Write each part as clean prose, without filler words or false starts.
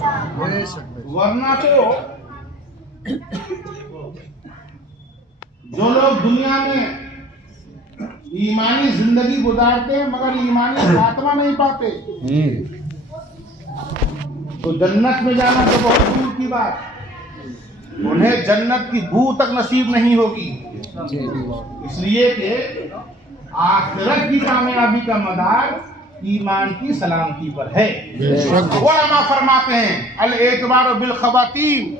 ورنہ تو جو لوگ دنیا میں ایمانی زندگی گزارتے ہیں مگر ایمانی خاتمہ نہیں پاتے، تو جنت میں جانا تو بہت دور کی بات، انہیں جنت کی بو تک نصیب نہیں ہوگی، اس لیے کہ آخرت کی کامیابی کا مدار ایمان کی سلامتی پر ہے۔ علماء فرماتے ہیں الاعتبار بالخواتیم،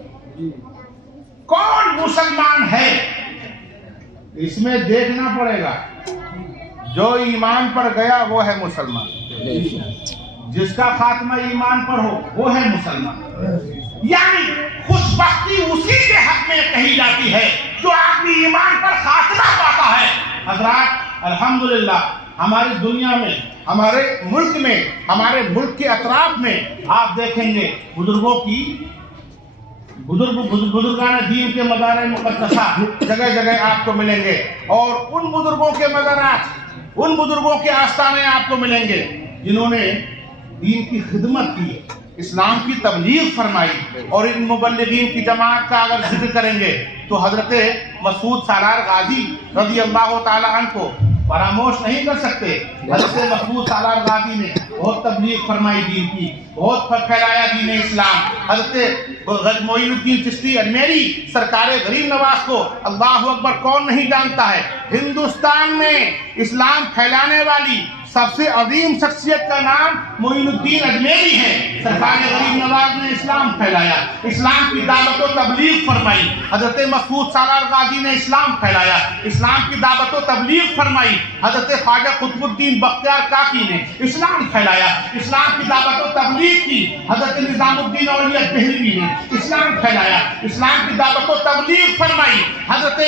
کون مسلمان ہے اس میں دیکھنا پڑے گا، جو ایمان پر گیا وہ ہے مسلمان، جس کا خاتمہ ایمان پر ہو وہ ہے مسلمان، یعنی خوش بختی اسی کے حق میں کہی جاتی ہے جو آدمی ایمان پر خاتمہ پاتا ہے۔ حضرات الحمدللہ ہماری دنیا میں، ہمارے ملک میں، ہمارے ملک کے اطراف میں آپ دیکھیں گے بزرگوں کی بزرگان دین کے مزار مقدسہ جگہ جگہ آپ کو ملیں گے، اور ان بزرگوں کے مزارات، ان بزرگوں کے آستانے آپ کو ملیں گے جنہوں نے دین کی خدمت کی، اسلام کی تبلیغ فرمائی، اور ان مبلغین کی جماعت کا اگر ذکر کریں گے تو حضرت مسعود سالار غازی رضی اللہ تعالی عنہ کو فراموش نہیں کر سکتے۔ حضرت مسعود سالار غازی نے بہت تبلیغ فرمائی دین کی، بہت پھیلایا دین اسلام۔ حضرت معین الدین چشتی اجمیری سرکار غریب نواز کو اللہ اکبر کون نہیں جانتا ہے، ہندوستان میں اسلام پھیلانے والی سب سے عظیم شخصیت کا نام معین الدین اجمیری ہے۔ سرکار غریب نواز نے اسلام پھیلایا، اسلام کی دعوت و تبلیغ فرمائی۔ حضرت مسعود سالار غازی نے اسلام پھیلایا، اسلام کی دعوت و تبلیغ فرمائی۔ حضرت خواجہ قطب الدین بختیار کاکی نے اسلام پھیلایا، اسلام کی دعوت و تبلیغ کی۔ حضرت نظام الدین اولیاء دہلوی نے اسلام پھیلایا، اسلام کی دعوت و تبلیغ فرمائی۔ حضرت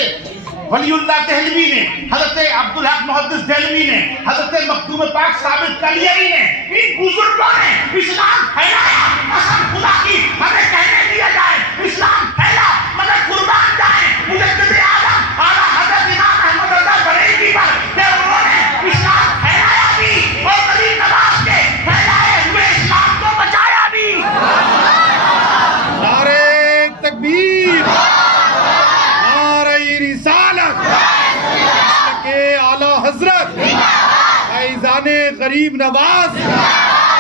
ولی اللہ دہلوی نے، حضرت عبدالحق محدث دہلوی نے، حضرت مخدوم پاک ثابت کلیری نے، ان بزرگوں نے اسلام پھیلایا۔ قسم خدا کی ہمیں کہنے دیا جائے اسلام پھیلا مگر قربان جائیں مجدد اعظم اعلیٰ حضرت امام احمد رضا بریلوی پر کہ انہوں نے اسلام پھیلایا بھی اور غریب نواز کے پھیلائے ہوئے اسلام کو بچایا بھی۔ نعرہ تکبیر، نعرہ رسالت، کہ اعلیٰ حضرت فیضان غریب نواز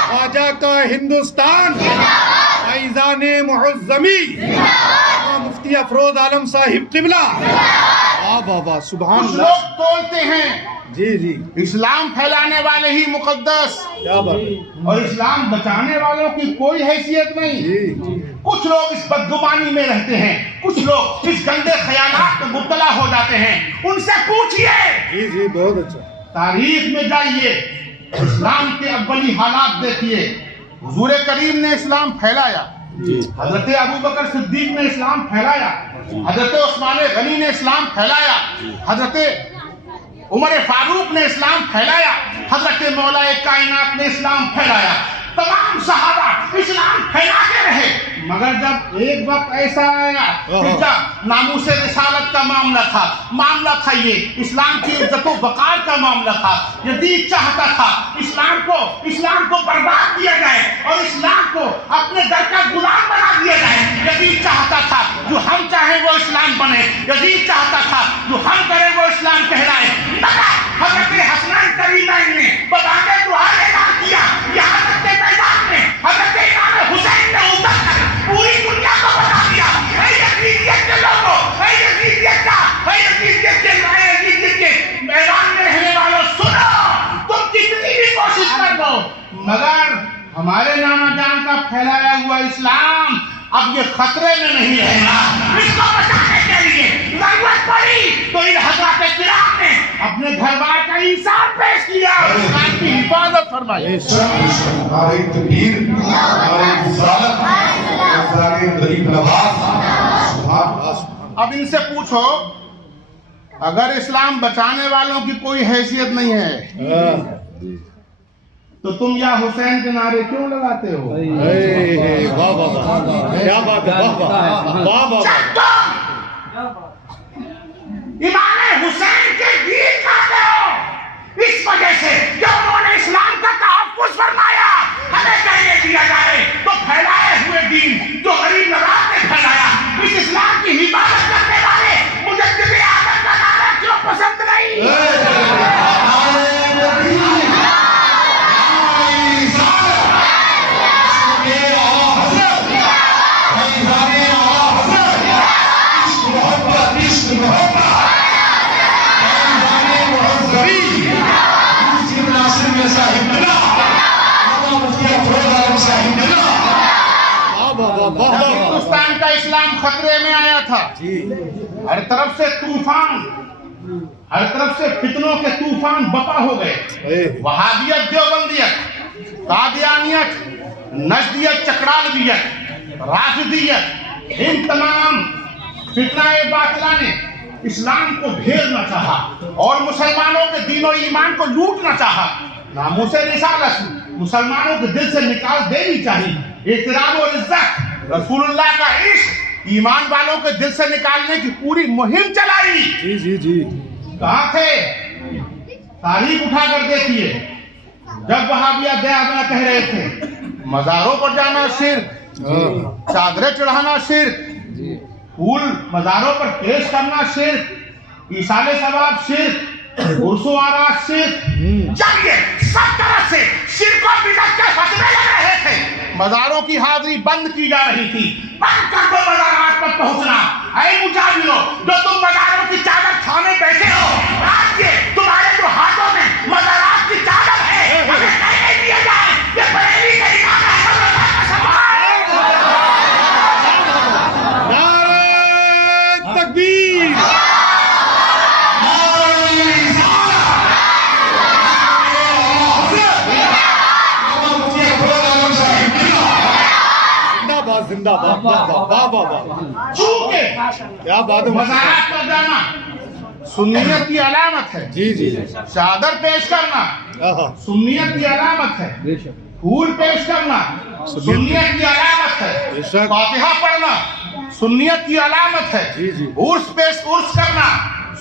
خواجہ کا ہندوستان، فیضان معظمی مفتی افروز عالم صاحب قبلہ، واہ واہ واہ سبحان کچھ اللہ۔ لوگ تولتے ہیں جی جی اسلام پھیلانے والے ہی مقدس کیا بات ہے، اور اسلام بچانے والوں کی کوئی حیثیت نہیں۔ جی کچھ لوگ اس بدگمانی میں رہتے ہیں، کچھ لوگ اس گندے خیالات میں مبتلا ہو جاتے ہیں، ان سے پوچھئے، جی جی بہت اچھا، تاریخ میں جائیے، اسلام کے اولی حالات دیکھیے۔ حضور کریم نے اسلام پھیلایا، حضرت ابوبکر صدیق نے اسلام پھیلایا، حضرت عثمان غنی نے اسلام پھیلایا، حضرت عمر فاروق نے اسلام پھیلایا، حضرت مولا کائنات نے اسلام پھیلایا، تمام صحابہ اسلام پھیلاتے رہے، مگر جب ایک وقت ایسا آیا کہ جب ناموس رسالت کا معاملہ تھا یہ اسلام کی عزت و وقار کا معاملہ تھا، یزید چاہتا تھا اسلام کو برباد کیا جائے اور اسلام کو اپنے در کا غلام بنا دیا جائے۔ یزید چاہتا تھا جو ہم چاہیں وہ اسلام بنے، یزید چاہتا تھا جو ہم کریں وہ اسلام کہلائے، مگر حضرت حسنین کریمین نے بغاوت دعا اعلان کیا، یہاں تک کہ میدان میں حضرت امام حسین نے اتر کر پوری دنیا کو بتا دیا، اے یزیدیت کے لوگوں، اے یزیدیت کے میدان میں رہنے والوں، سنو، تم کتنی بھی کوشش کر دو مگر ہمارے نانا جان کا پھیلایا ہوا اسلام اب یہ خطرے میں نہیں رہنا۔ اس کو بچانے کے لیے ضرورت پڑی تو ان حضرات کرام نے اپنے گھر بار کا انصاف پیش کیا، اسلام کی حفاظت فرمائی۔ نعرہ تکبیر، نعرہ رسالت، فیضان غریب نواز، سبحان اللہ۔ اب ان سے پوچھو اگر اسلام بچانے والوں کی کوئی حیثیت نہیں ہے تو تم یا حسین کے نعرے کیوں لگاتے ہو؟ واہ واہ واہ کیا بات ہے، واہ واہ واہ واہ، امام حسین کے دین کہتے ہو اس وجہ سے کہ انہوں نے اسلام کا تحفظ فرمایا۔ ہمیں کہنے دیا جائے تو پھیلائے ہوئے वाह जब वाह हिंदुस्तान का इस्लाम खतरे में आया था, हर तरफ से तूफान, हर तरफ से फितनों के तूफान बपा हो गए। वहाबियत, देवबंदियत, कादियानियत, नजदियत, चकरालवियत, राशिदियत, इन तमाम फितनाए बातिला ने इस्लाम को घेरना चाहा और मुसलमानों के दीनो ईमान को लूटना चाहा। नामूसे रिसालत मुसलमानों के दिल से निकाल देनी चाहिए। इहतराम और इज्जत, रसूलुल्लाह का इश्क ईमान वालों के दिल से निकालने की पूरी मुहिम चलाई। जी जी जी। कहाँ थे? तारीख उठा कर देखिए, जब वहाबिया दया कह रहे थे मजारों पर जाना शिर्क, चादरें चढ़ाना शिर्क, फूल मजारों पर पेश करना शिर्क, इसाले सवाब शिर्क, उर्सो आरास शिर्क, जब ये सब तरह से शिर्क और बिदअत के फतवे लग रहे थे, मजारों की हाजिरी बंद की जा रही थी। बंद कर दो मजारात पर पहुंचना। ऐ मुजाहिदों, जो तुम मजारों की चादर थामे बैठे हो, आज ये तुम्हारे जो हाथों में मजारात की चादर है, हमें नहीं दिया जाए। ये बरेली का इमाम अहमद रजा का सवाल। नारे तकबीर। जिंदाबाद, वाह वाह वाह वाह। चूंकि क्या बात है। मज़ारात पर जाना सुन्नियत की अलामत है। जी जी। चादर पेश करना सुन्नियत की अलामत है। फूल पेश करना सुन्नियत की अलामत है। फातिहा पढ़ना सुन्नियत की अलामत है। उर्स करना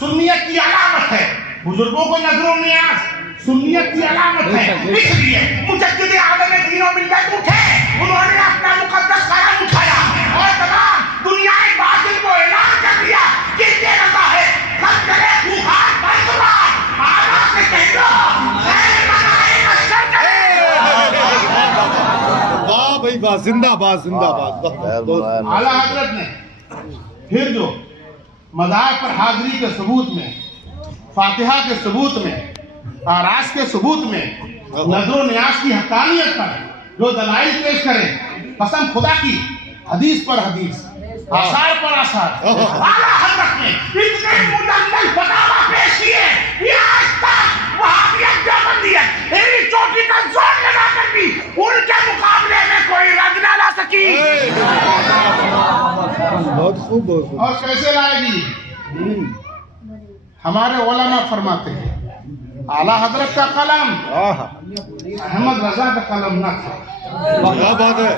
सुन्नियत की अलामत है। बुजुर्गों को नजरों नियाज सुन्नियत की अलामत है। इसलिए मुजद्दिद आलम दीन व मिल्लत उठे, उन्होंने अपना मुकद्दस कलम उठाया और तमाम दुनिया बातिल को ऐलान कर दिया कि ये रजा है कल करे खूहार बरकरार। आवाज से कह दो खैर मनाएगा शर करे। वाह भाई वाह, जिंदाबाद जिंदाबाद। आला हजरत ने फिर जो मज़ार पर हाजिरी के सबूत में, फातिहा के सबूत में, आरास के सबूत में, नजरो नियाज की हक्कानियत पर जो दलाइल पेश करें, कसम खुदा की हदीस पर हदीस, आसार पर आसार, आला हजरत ने इतने मुदल्लल फतावा पेश किए कि आज तक वहाबियत, देवबंदियत एरी चोटी का जोर लगाकर भी उनके मुकाबले में कोई रंग ना ला सकी। बहुत खूब बहुत खूब। और कैसे लाएगी? हमारे उलमा फरमाते हैं आला हजरत का कलम अहमद रजा का कलम न था। क्या बात है।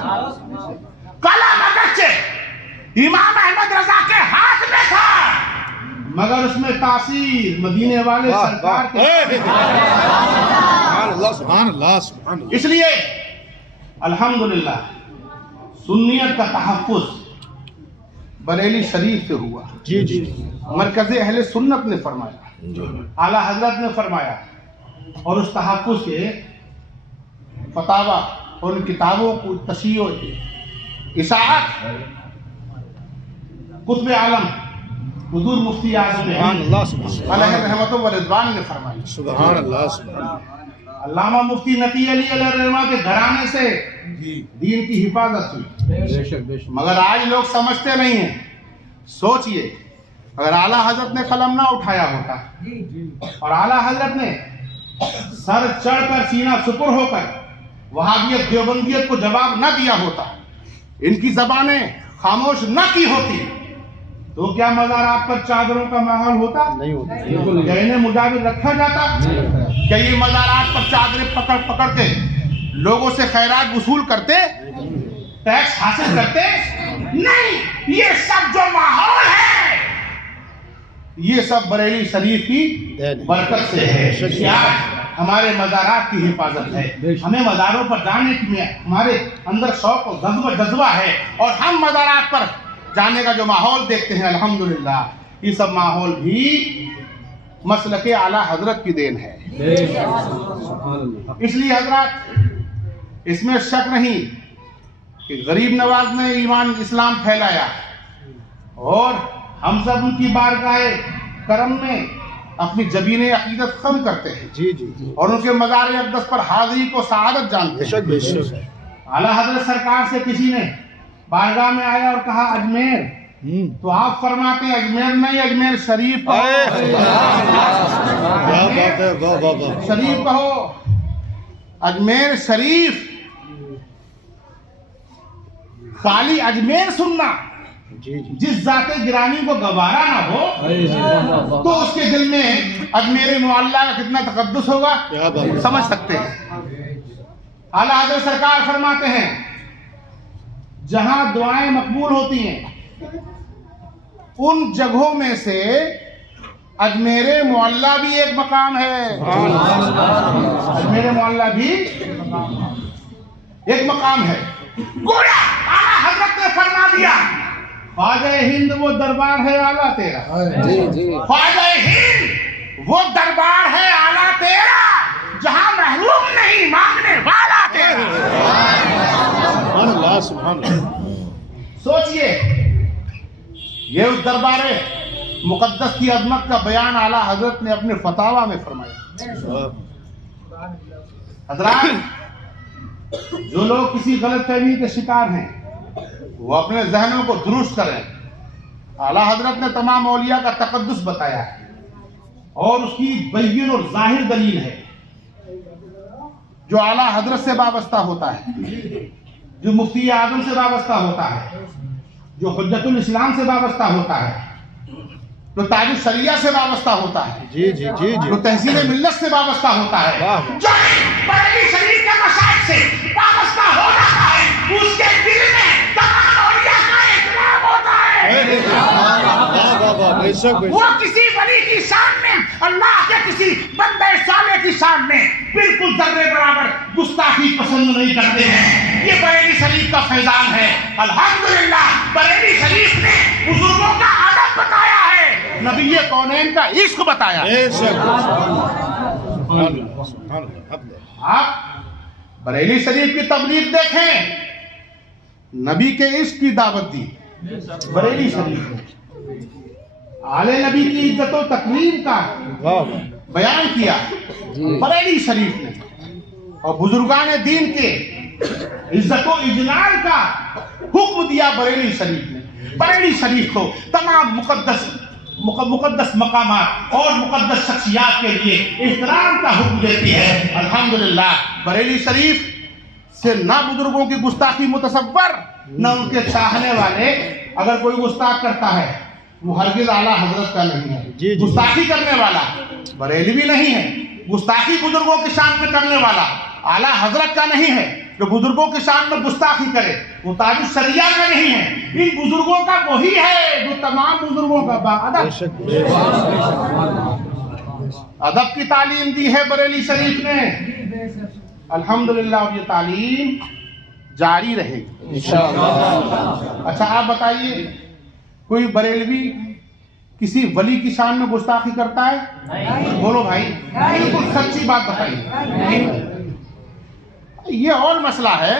कलम अगरचे इमाम अहमद रजा के हाथ में था, मगर उसमें तासीर मदीने वाले सरकार के। सुभान अल्लाह। इसलिए अल्हम्दुलिल्लाह सुन्नियत का तहफ़्फ़ुज़ बरेली शरीफ से हुआ। जी जी। मरकज़े अहले सुन्नत ने फरमाया, आला हजरत ने फरमाया, और उस तहफ़्फ़ुज़ के फतावा और उन किताबों को तशीह इशाअत कुतुब आलम हुजूर मुफ्ती आज़म अलैहि रहमतुल्लाह व रिज़वान ने फरमाई। सुभान अल्लाह। अल्लामा मुफ्ती नकी अली अलैहि के घराने से दीन की हिफाजत हुई, मगर आज लोग समझते नहीं हैं। सोचिए अगर आला हजरत ने कलम ना उठाया होता और आला हजरत ने सर चढ़कर सीना सुपुर होकर वहाबियत देवबंदियत को जवाब न दिया होता, इनकी जबानें खामोश न की होती, तो क्या मज़ारात पर चादरों का माहौल होता? नहीं होता। क्या इन्हें मुजाविर रखा जाता? क्या ये मज़ारात पर चादरें पकड़ पकड़ के लोगों से खैरात वसूल करते, टैक्स हासिल करते? नहीं, ये सब जो माहौल है ये सब बरेली शरीफ की बरकत से है। क्या हमारे मज़ारात की हिफाजत है। हमें मज़ारों पर जाने की हमारे अंदर शौक और जज्बा है, और हम मज़ारात पर जाने का जो माहौल देखते हैं अल्हम्दुलिल्लाह, ये सब माहौल भी मसलके आला हजरत की देन है। इसलिए हजरत इसमें शक नहीं कि गरीब नवाज ने ईमान इस्लाम फैलाया, और हम सब उनकी बारगाहे करम में अपनी जबीने अकीदत खम करते हैं। जी जी। और उनके मज़ार अक़दस पर हाज़िरी को सआदत जानते हैं। बेशक बेशक। आला हज़रत सरकार से किसी ने बारगाह में आया और कहा अजमेर, तो आप फरमाते हैं अजमेर नहीं, अजमेर शरीफ क्या कहो, बात है, वाह वाह वाह। शरीफ कहो, अजमेर शरीफ। खाली अजमेर सुनना, जी जी जिस जाते गिरानी को गवारा ना हो तो उसके दिल में अजमेर मुअल्ला का कितना तकद्दुस होगा क्या बात है। समझ सकते हैं। आला हज़रत सरकार फरमाते हैं जहां दुआएं मकबूल होती हैं उन जगहों में से अजमेर मुअल्ला भी एक मकाम है। अजमेर मुअल्ला भी एक मकाम है। गोया आला हजरत ने फरमा दिया ख्वाजा हिंद वो दरबार है आला तेरा, ख्वाजा हिंद वो दरबार है आला तेरा जहां महरूम नहीं मांगने वाला तेरा। सुभान अल्लाह, सुभान अल्लाह। सोचिए ये उस दरबार मुकद्दस की अजमत का बयान आला हजरत ने अपने फतावा में फरमाया। हजरात, जो लोग किसी गलतफहमी के शिकार हैं वो अपने जहनों को दुरुस्त करें। आला हजरत ने तमाम औलिया का तकद्दुस बताया है और उसकी बैयन और जाहिर दलील है। जो आला हजरत से वाबस्ता होता है, जो मुफ्ती आजम से वाबस्ता होता है, जो हुज्जतुल इस्लाम से वाबस्ता होता है, जो ताजुल शरिया से वाबस्ता होता है, जी जी जी जी जो तहसील मिल्लत से वाबस्ता होता है, वाह। जो बरेली शरीफ के मसाइल से वाबस्ता हो रहा है, उसके दिल में तमाम औलिया का इकराम होता है। वाह वाह वाह, बेशक वो बेशक। किसी वली की शान में, अल्लाह के किसी बंदे साले की शान में बिल्कुल जर्रे बराबर गुस्ताखी पसंद नहीं करते हैं। ये बरेली शरीफ का फैजान है। अल्हम्दुलिल्लाह बरेली शरीफ ने बुजुर्गों का अदब बताया है, नबी कौनैन का इश्क बताया है। बेशक सुभान अल्लाह, सुभान अल्लाह। आप बरेली शरीफ की तबलीग देखें, नबी के इश्क की दावत दी बरेली शरीफ ने, आले नबी की इज्जत और तकरीम का वाह वाह। बयान किया बरेली शरीफ ने, और बुजुर्गान दीन के इज्जत और इजलाल का हुक्म दिया बरेली शरीफ ने। बरेली शरीफ को तमाम मुकद्दस मकामात और मुकद्दस शख्सियात के लिए एहतराम का हुक्म देती है। अल्हम्दुलिल्लाह बरेली शरीफ से ना बुजुर्गों की गुस्ताखी मुतसव्वर, ना उनके चाहने वाले। अगर कोई गुस्ताख करता है वो हरगिज़ आला हजरत का नहीं है। जी, जी। गुस्ताखी करने वाला बरेलवी नहीं है। गुस्ताखी बुजुर्गों की शान में करने वाला आला हजरत का नहीं है। जो बुजुर्गों की शान में गुस्ताखी करे वो ताजुल शरिया का नहीं है। इन बुजुर्गों का वही है जो तमाम बुजुर्गों का बाअदब बेशक बेशक। अदब की तालीम दी है बरेली शरीफ ने। अल्हम्दुलिल्लाह और ये तालीम जारी रहेगी इंशाअल्लाह। अच्छा आप बताइए, कोई बरेलवी किसी वली की शान में गुस्ताखी करता है? बोलो भाई, बिल्कुल सच्ची बात बताइए। ये और मसला है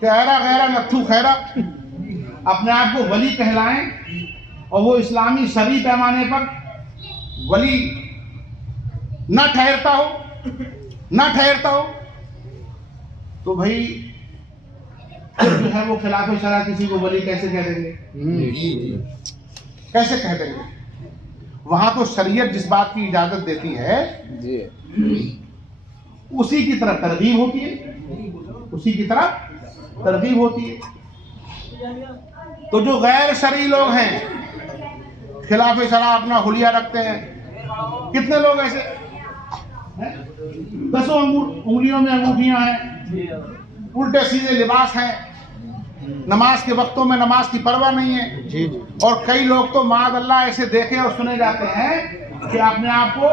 कि ऐरा गैरा नत्थू खैरा अपने आप को वली कहलाएं और वो इस्लामी शरई पैमाने पर वली ना ठहरता हो तो भाई जो है वो खिलाफ शरा किसी को वली कैसे कह देंगे? कैसे कह देंगे? वहां तो शरीयत जिस बात की इजाजत देती है उसी की तरफ तरगीब होती है, उसी की तरफ तरगीब होती है। तो जो गैर शरई लोग हैं, खिलाफ शरा अपना हुलिया रखते हैं, कितने लोग ऐसे हैं? 10 उंगलियों में अंगूठियां हैं, उल्टे सीधे लिबास हैं, नमाज के वक्तों में नमाज की परवाह नहीं है। जी जी और कई लोग तो माद अल्लाह ऐसे देखे और सुने जाते हैं कि अपने आप को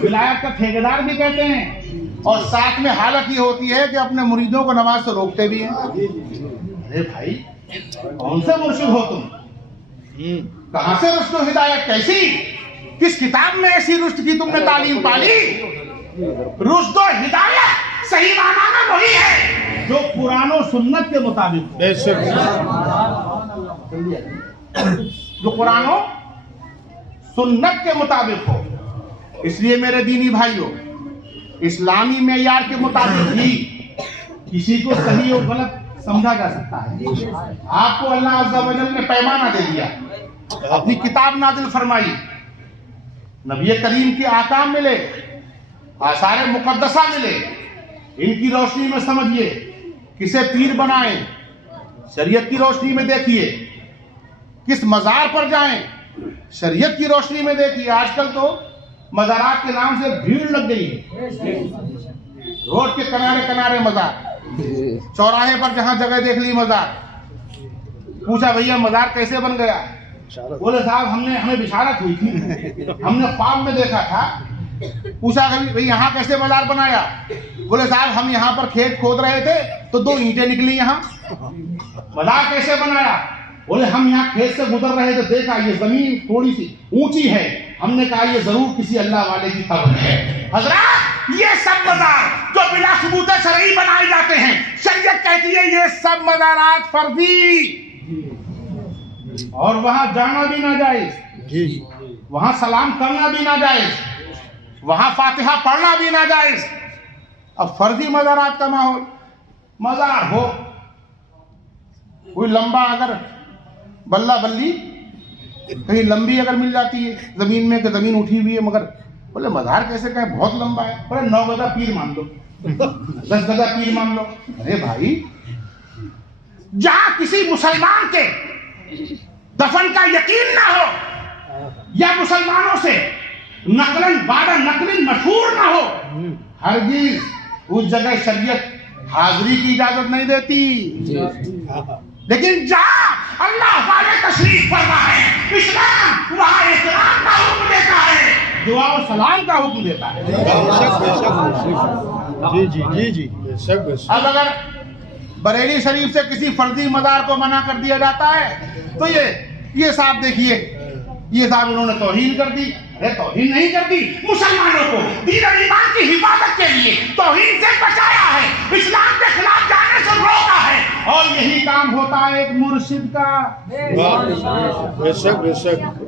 विलायत का ठेकेदार भी कहते हैं, और साथ में हालत ये होती है कि अपने मुरीदों को नमाज से रोकते भी हैं। अरे भाई, कौन से मुर्शिद हो तुम? कहां से रुश्द व हिदायत कैसी? किस किताब में ऐसी रुश्द की तुमने तालीम पाली? रुश्द व हिदायत सही माना में वही है जो कुरान और सुन्नत के मुताबिक हो। बेशक जो कुरान और सुन्नत के मुताबिक हो। इसलिए मेरे दीनी भाइयों, इस्लामी मेयार के मुताबिक ही किसी को सही और गलत समझा जा सकता है। आपको अल्लाह अज़्ज़ा व जल ने पैमाना दे दिया, अपनी किताब नाज़िल फरमाई, नबी करीम के आकाम मिले, आसार मुक़द्दसा मिले, इनकी रोशनी में समझिए, किसे पीर बनाएं, शरीयत की रोशनी में देखिए, किस मज़ार पर जाएं, शरीयत की रोशनी में देखिए। आजकल तो मज़ारात के नाम से भीड़ लग गई है, रोड के किनारे किनारे मज़ार, चौराहे पर जहां जगह देख ली मज़ार। पूछा भैया मज़ार कैसे बन गया? बोले साहब हमें बिशारत हुई थी, हमने ख्वाब में देखा था। पूछा भाई यहाँ कैसे मज़ार बनाया? बोले साहब हम यहाँ पर खेत खोद रहे थे तो 2 ईंटें निकली यहाँ। मज़ार कैसे बनाया? बोले हम यहाँ खेत से गुजर रहे थे, देखा ये जमीन थोड़ी सी ऊंची है, हमने कहा ये जरूर किसी अल्लाह वाले की कब्र है। हजरत ये सब मज़ार जो बिना सबूत शरई बनाए जाते हैं, शरीयत कहती है ये सब मज़ारात फर्जी, और वहां जाना भी ना जायज, वहां सलाम करना भी ना जायज, वहां फातिहा पढ़ना भी ना जायज। अब फर्जी मज़ारात का माहौल, मज़ार हो कोई लंबा, अगर बल्ला बल्ली कहीं लंबी अगर मिल जाती है जमीन में, कि जमीन उठी हुई है, मगर बोले मज़ार कैसे कहें बहुत लंबा है, बोले 9 गजा पीर मान लो, 10 गजा पीर मान लो। अरे भाई जहां किसी मुसलमान के दफन का यकीन ना हो, या मुसलमानों से नकलन बादा नकलन मशहूर ना हो, हरगिज़ उस जगह शरीयत हाजिरी की इजाजत नहीं देती। लेकिन जहां अल्लाह वाले तशरीफ फरमा है, इस्लाम वहां इस्लाम का हुक्म देता है, दुआ और सलाम का हुक्म देता है। जी। अब अगर बरेली शरीफ से किसी फर्जी मज़ार को मना कर दिया जाता है तो ये साहब देखिए, ये साहब इन्होंने तौहीन कर दी। अरे तौहीन नहीं कर दी, मुसलमानों को दीन और ईमान की हिफाजत के लिए तौहीन से बचाया है, इस्लाम के खिलाफ जाने से रोका है, और यही काम होता है एक मुर्शिद का। बेशक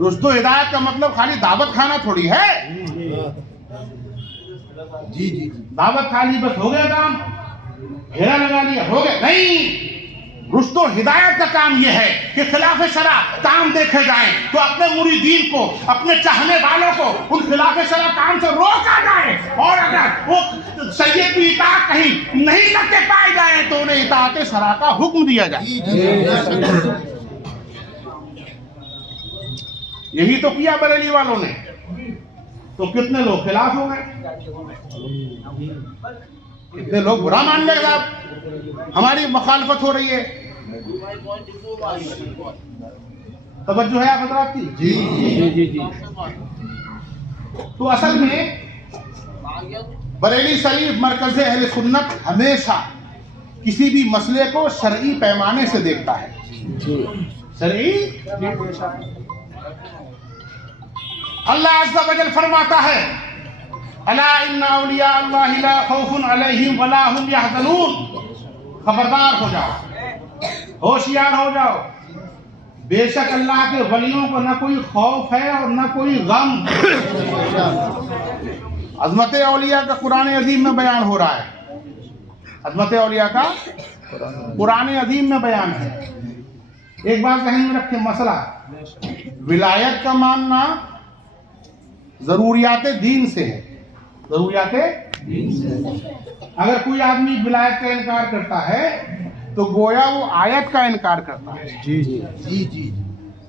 रुश्द व हिदायत का मतलब खाली दावत खाना थोड़ी है। जी। दावत खा ली बस हो गया काम, घेरा लगा लिया हो गया, नहीं। रुश्द व हिदायत का काम यह है कि खिलाफ शरा काम देखे जाएं तो अपने मुरीदीन को, अपने चाहने वालों को उन खिलाफ शरा काम से रोका जाए, और अगर वो सैयद की इताअत कहीं नहीं करते पाए जाए तो उन्हें इताअत शरा का हुक्म दिया जाए। यही तो किया बरेली वालों ने, तो कितने लोग खिलाफ हो गए, कितने लोग बुरा मान गए साहब हमारी मुखालफत हो रही है। तवज्जो है आप हज़रात की? जी। तो असल में बरेली शरीफ मरकज़ अहले सुन्नत हमेशा किसी भी मसले को शरई पैमाने से देखता है। शरई अल्लाह अज़्ज़ा व जल फरमाता है, अला इन्ना औलिया अल्लाहि ला खौफुन अलैहिम वला हुम यहज़नून। खबरदार हो जाओ, होशियार हो जाओ, बेशक अल्लाह के वलियों को न कोई खौफ है और न कोई गम। अज़मत औलिया का कुरान अज़ीम में बयान हो रहा है, अज़मत औलिया का कुरान अज़ीम में बयान है। एक बात ज़हन में रखें, मसला विलायत का मानना ज़रूरियात दीन से है, ज़रूरियात दीन से। अगर कोई आदमी विलायत का इनकार करता है तो गोया वो आयत का इनकार करता है। जी।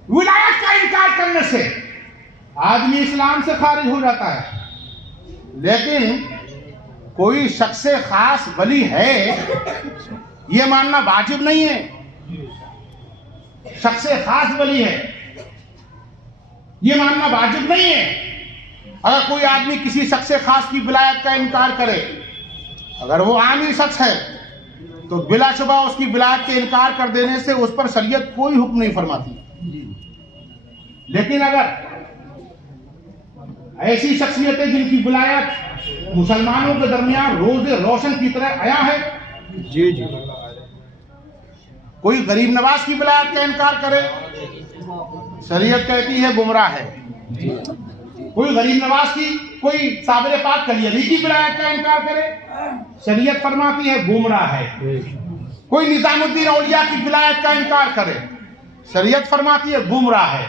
विलायत का इनकार करने से आदमी इस्लाम से खारिज हो जाता है, लेकिन कोई शख्स खास वली है ये मानना वाजिब नहीं है। शख्स खास वली है ये मानना वाजिब नहीं है। अगर कोई आदमी किसी शख्स खास की विलायत का इनकार करे, अगर वो आमी शख्स है तो बिलाशुबा उसकी विलायत के इनकार कर देने से उस पर शरीयत कोई हुक्म नहीं फरमाती। लेकिन अगर ऐसी शख्सियतें जिनकी विलायत मुसलमानों के दरमियान रोज़े रोशन की तरह आया है, जी। कोई गरीब नवाज की विलायत का इनकार करे, शरीयत कहती है गुमराह है। कोई गरीब नवाज की, कोई साबिर पाक कलियरी की विलायत का इनकार करे, शरीयत फरमाती है गुमराह है। کوئی نظامالدین اولیاء کی ولایت کا انکار کرے، شریعت فرماتی ہے گمراہ ہے۔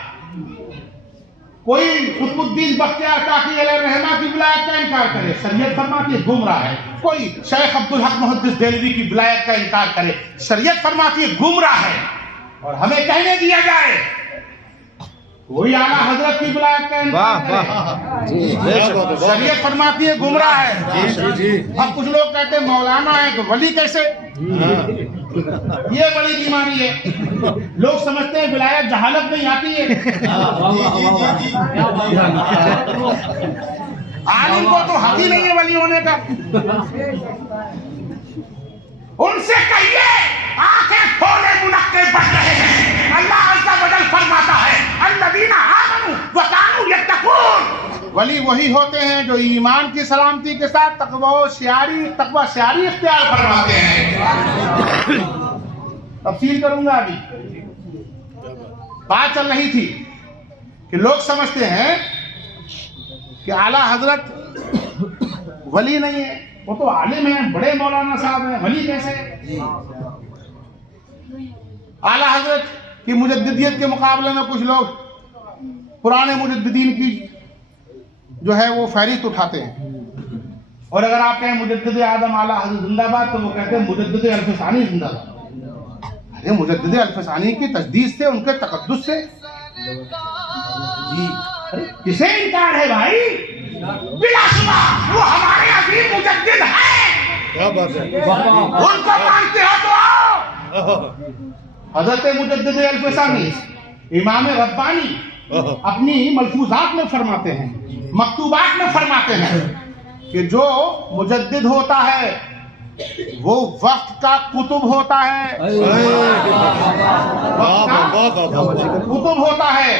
کوئی قطب الدین بختیار کاکی علیہ الرحمہ کی ولایت کا انکار کرے، شریعت فرماتی ہے گمراہ ہے۔ کوئی شیخ عبدالحق محدث دہلوی کی ولایت کا انکار کرے، شریعت فرماتی ہے گمراہ ہے۔ اور ہمیں کہنے دیا جائے کوئی اعلیٰ حضرت کی ولایت کا انکار کرے، شریعت فرماتی ہے گمراہ ہے۔ اب کچھ لوگ کہتے ہیں مولانا ہے تو ولی کیسے؟ یہ بڑی بیماری ہے۔ لوگ سمجھتے ہیں ولایت جہالت نہیں آتی ہے۔ عالم کو تو حق ہی نہیں ہے ولی ہونے کا۔ ان سے کہیے آنکھیں کھولے منقے بن رہے ہیں۔ اللہ عز و جل فرماتا ہے الذین آمنوا وکانوا یتقون، ولی وہی ہوتے ہیں جو ایمان کی سلامتی کے ساتھ تقوی شعاری اختیار فرماتے ہیں۔ تفصیل کروں گا ابھی۔ بات چل رہی تھی کہ لوگ سمجھتے ہیں کہ اعلیٰ حضرت ولی نہیں ہے، وہ تو عالم ہیں، بڑے مولانا صاحب ہیں، ولی کیسے؟ اعلیٰ حضرت کی مجددیت کے مقابلے میں کچھ لوگ پرانے مجددین کی جو ہے وہ فہرست اٹھاتے ہیں، اور اگر آپ کہیں مجدد اعظم اعلیٰ حضرت زندہ باد تو وہ کہتے ہیں مجدد الف ثانی زندہ باد۔ ارے مجدد الف ثانی کی تجدید سے، ان کے تقدس سے کسے انکار ہے بھائی؟ بلا شبہ وہ ہمارے عظیم مجدد ہیں، ان کو مانتے ہو تو آؤ۔ حضرت مجدد الف ثانی امام ربانی اپنی ملفوظات میں فرماتے ہیں، مکتوبات میں فرماتے ہیں کہ جو مجدد ہوتا ہے وہ وقت کا کتب ہوتا ہے، کتب ہوتا ہے۔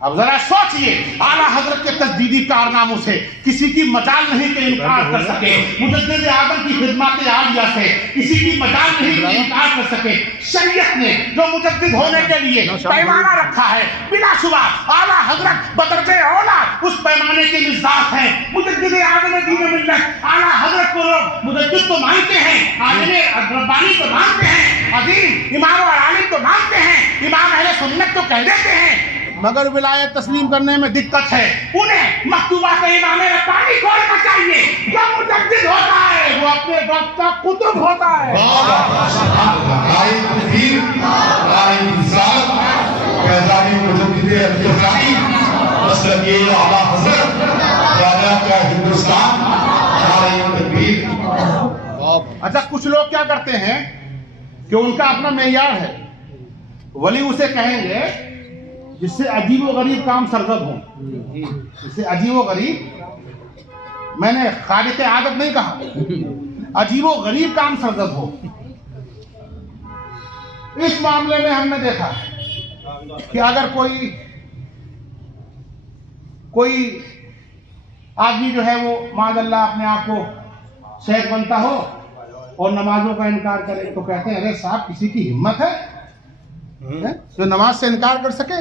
اب ذرا سوچئے، اعلیٰ حضرت کے تجدیدی کارناموں سے کسی کی مجال نہیں کہ انکار کر سکے، مجدد اعظم کی خدمات عالیہ سے کسی کی مجال نہیں کہ انکار کر سکے۔ شریعت نے جو مجدد ہونے کے لیے پیمانہ رکھا ہے، بلا شبہ اعلیٰ حضرت بدرجہ اولا اس پیمانے کے مصداق ہیں۔ مجدد اعظم دین ملت اعلیٰ حضرت کو لوگ مجدد تو مانتے ہیں، عالم ربانی تو مانتے ہیں، عظیم امام اور عالم تو مانتے ہیں، امام اہل سنت تو کہہ دیتے ہیں، مگر ولایت تسلیم کرنے میں دقت ہے۔ انہیں مکتوبات امام ربانی کھولنا چاہیے۔ جو مجدد ہوتا ہے وہ اپنے وقت کا قطب ہوتا ہے۔ رائے تکبیر، رائے رسالت، فیضانی مجدد الفسانی، مسلک اعلیٰ حضرت راجہ کا ہندوستان، رائے تکبیر۔ اچھا کچھ لوگ کیا کرتے ہیں کہ ان کا اپنا معیار ہے، ولی اسے کہیں گے جس سے عجیب و غریب کام سرزد ہوں، جس سے عجیب و غریب، میں نے خارق عادت نہیں کہا، عجیب و غریب کام سرزد ہو۔ اس معاملے میں ہم نے دیکھا کہ اگر کوئی آدمی جو ہے وہ معاذ اللہ اپنے آپ کو شیخ بنتا ہو اور نمازوں کا انکار کرے تو کہتے ہیں ارے صاحب کسی کی ہمت ہے جو نماز سے انکار کر سکے؟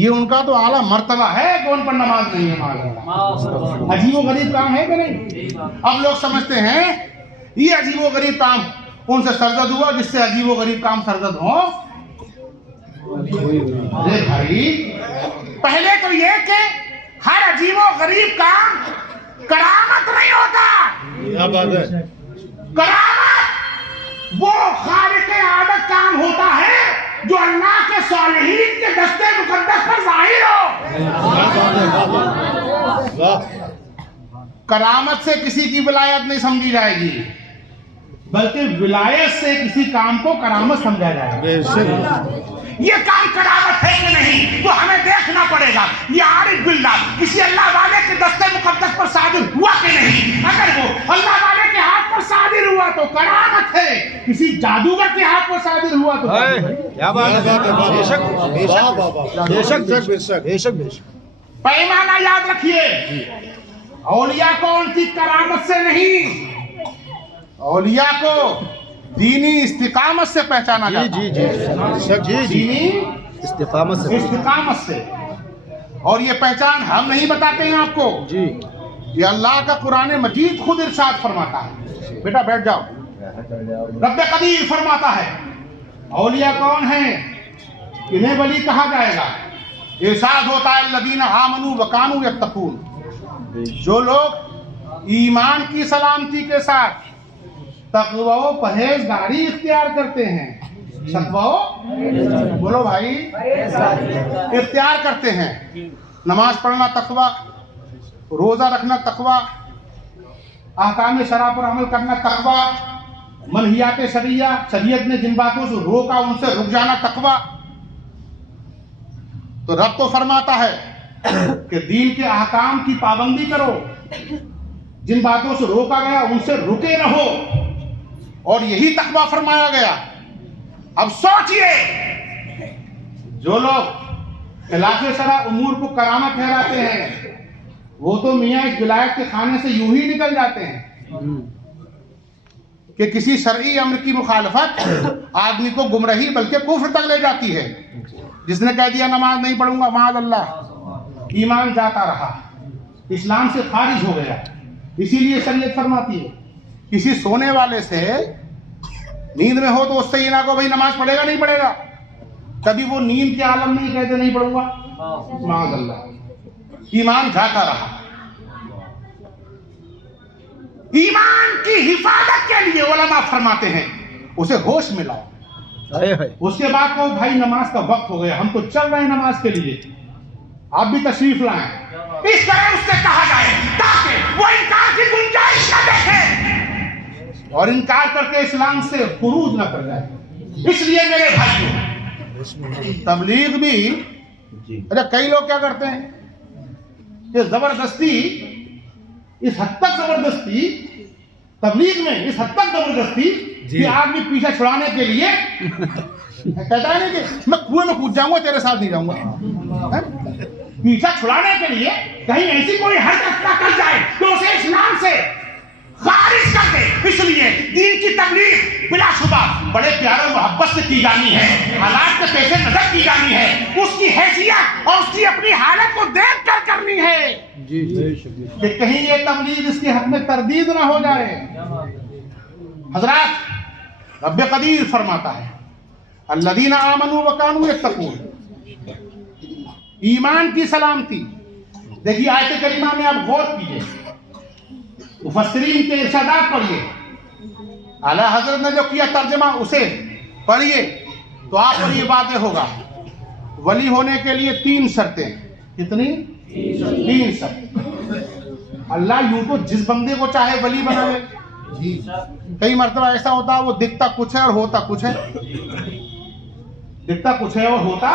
یہ ان کا تو اعلیٰ مرتبہ ہے کہ ان پر نماز نہیں ہے۔ عجیب و غریب کام ہے کہ نہیں؟ اب لوگ سمجھتے ہیں یہ عجیب و غریب کام ان سے سرزد ہوا جس سے عجیب و غریب کام سرزد ہو۔ ارے بھائی پہلے تو یہ کہ ہر عجیب و غریب کام کرامت نہیں ہوتا۔ کرامت وہ خارق عادت کام ہوتا ہے جو اللہ کے صالحین کے دستے مقدس پر ظاہر ہو۔ کرامت سے کسی کی ولایت نہیں سمجھی جائے گی، بلکہ ولایت سے کسی کام کو کرامت سمجھا جائے گا۔ یہ کام کرامت ہے کہ نہیں تو ہمیں دیکھنا پڑے گا۔ یہ عارف باللہ کسی اللہ والے کے دستے مقدس پر صادر ہوا کہ نہیں؟ اگر وہ اللہ والے کے ہاتھ پر صادر ہوا تو کرامت ہے، کسی جادوگر کے ہاتھ پر صادر ہوا تو پیمانہ یاد رکھیے، اولیاء کو ان کی کرامت سے نہیں، اولیاء کو دینی استقامت سے پہچانا جاتا ہے۔ دینی استقامت سے، اور یہ پہچان ہم نہیں بتاتے ہیں آپ کو، یہ اللہ کا قرآن مجید خود ارشاد فرماتا ہے۔ بیٹا بیٹھ جاؤ۔ रब कदीर फरमाता है औलिया कौन है, इन्हें वली कहा जाएगा। इरशाद होता है लदीना आमनू वकानू यत्तकून, जो लोग ईमान की सलामती के साथ तकवा व परहेजगारी इख्तियार करते हैं। तकवा बोलो भाई, इख्तियार करते हैं। नमाज पढ़ना तकवा, रोजा रखना तकवा, अहकाम शरआ पर अमल करना तकवा, मनहियात शरिया, शरीयत ने जिन बातों से रोका उनसे रुक जाना तकवा। तो रब तो फरमाता है कि दीन के अहकाम की पाबंदी करो, जिन बातों से रोका गया उनसे रुके रहो, और यही तकवा फरमाया गया। अब सोचिए, जो लोग खिलाफ शरअ उमूर को करामत ठहराते हैं, वो तो मियाँ इस विलायत के खाने से यूं ही निकल जाते हैं कि किसी शरई अम्र की मुखालफत आदमी को गुमराही बल्कि कुफ्र तक ले जाती है। जिसने कह दिया नमाज नहीं पढ़ूंगा, माज़ अल्लाह, ईमान जाता रहा, इस्लाम से खारिज हो गया। इसीलिए शरीयत फरमाती है किसी सोने वाले से नींद में हो तो उससे ये ना को भाई नमाज पढ़ेगा नहीं पढ़ेगा, कभी वो नींद के आलम में ही कहते नहीं पढ़ूंगा, माज़ अल्लाह, ईमान जाता रहा। ईमान की हिफाजत के लिए उलमा फरमाते हैं उसे होश में लाओ। उसके बाद को भाई नमाज का वक्त हो गया, हम तो चल रहे हैं नमाज के लिए, आप भी तशरीफ लाएं। इस तरह उससे कहा जाए ताकि वो इनकार की गुंजाइश न देखे और इनकार करके इस्लाम से खुरूज न कर जाए। इसलिए मेरे भाइयों, तबलीग भी, अरे कई लोग क्या करते हैं कि जबरदस्ती, इस हद तक जबरदस्ती तबलीग में, इस हद तक जबरदस्ती कि आदमी पीछे छुड़ाने के लिए कहता है नहीं कि मैं कुएं में कूद जाऊंगा, तेरे साथ नहीं जाऊंगा। पीछा छुड़ाने के लिए कहीं ऐसी कोई हरकत ना कर जाए तो उसे इस्लाम से खारिज कर दे। इसलिए दीन की तबलीग बिलाशुबा बड़े प्यार और मोहब्बत से की जानी है, हालात के पेश नजर की जानी है, उसकी हैसियत और उसकी अपनी हालत को देख कर करनी है कि कहीं ये तबलीग इसके हक में तरदीद ना हो जाए। हजरात, रब कदीर फरमाता है अल्लदीना आमनू वकानू यत्तकून, ईमान की सलामती। देखिए आयत करीमा में आप गौर कीजिए, मुफस्सिरीन के इरशादात पढ़िए, आला हजरत ने जो किया तर्जमा उसे पढ़िए तो आप पर ये वाज़ेह होगा। वली होने के लिए 3 शर्तें। कितनी? 3 शर्तें। अल्लाह यूं तो जिस बंदे को चाहे वली बना ले। कई मर्तबा ऐसा होता है वो दिखता कुछ है और होता कुछ है, दिखता कुछ है और होता,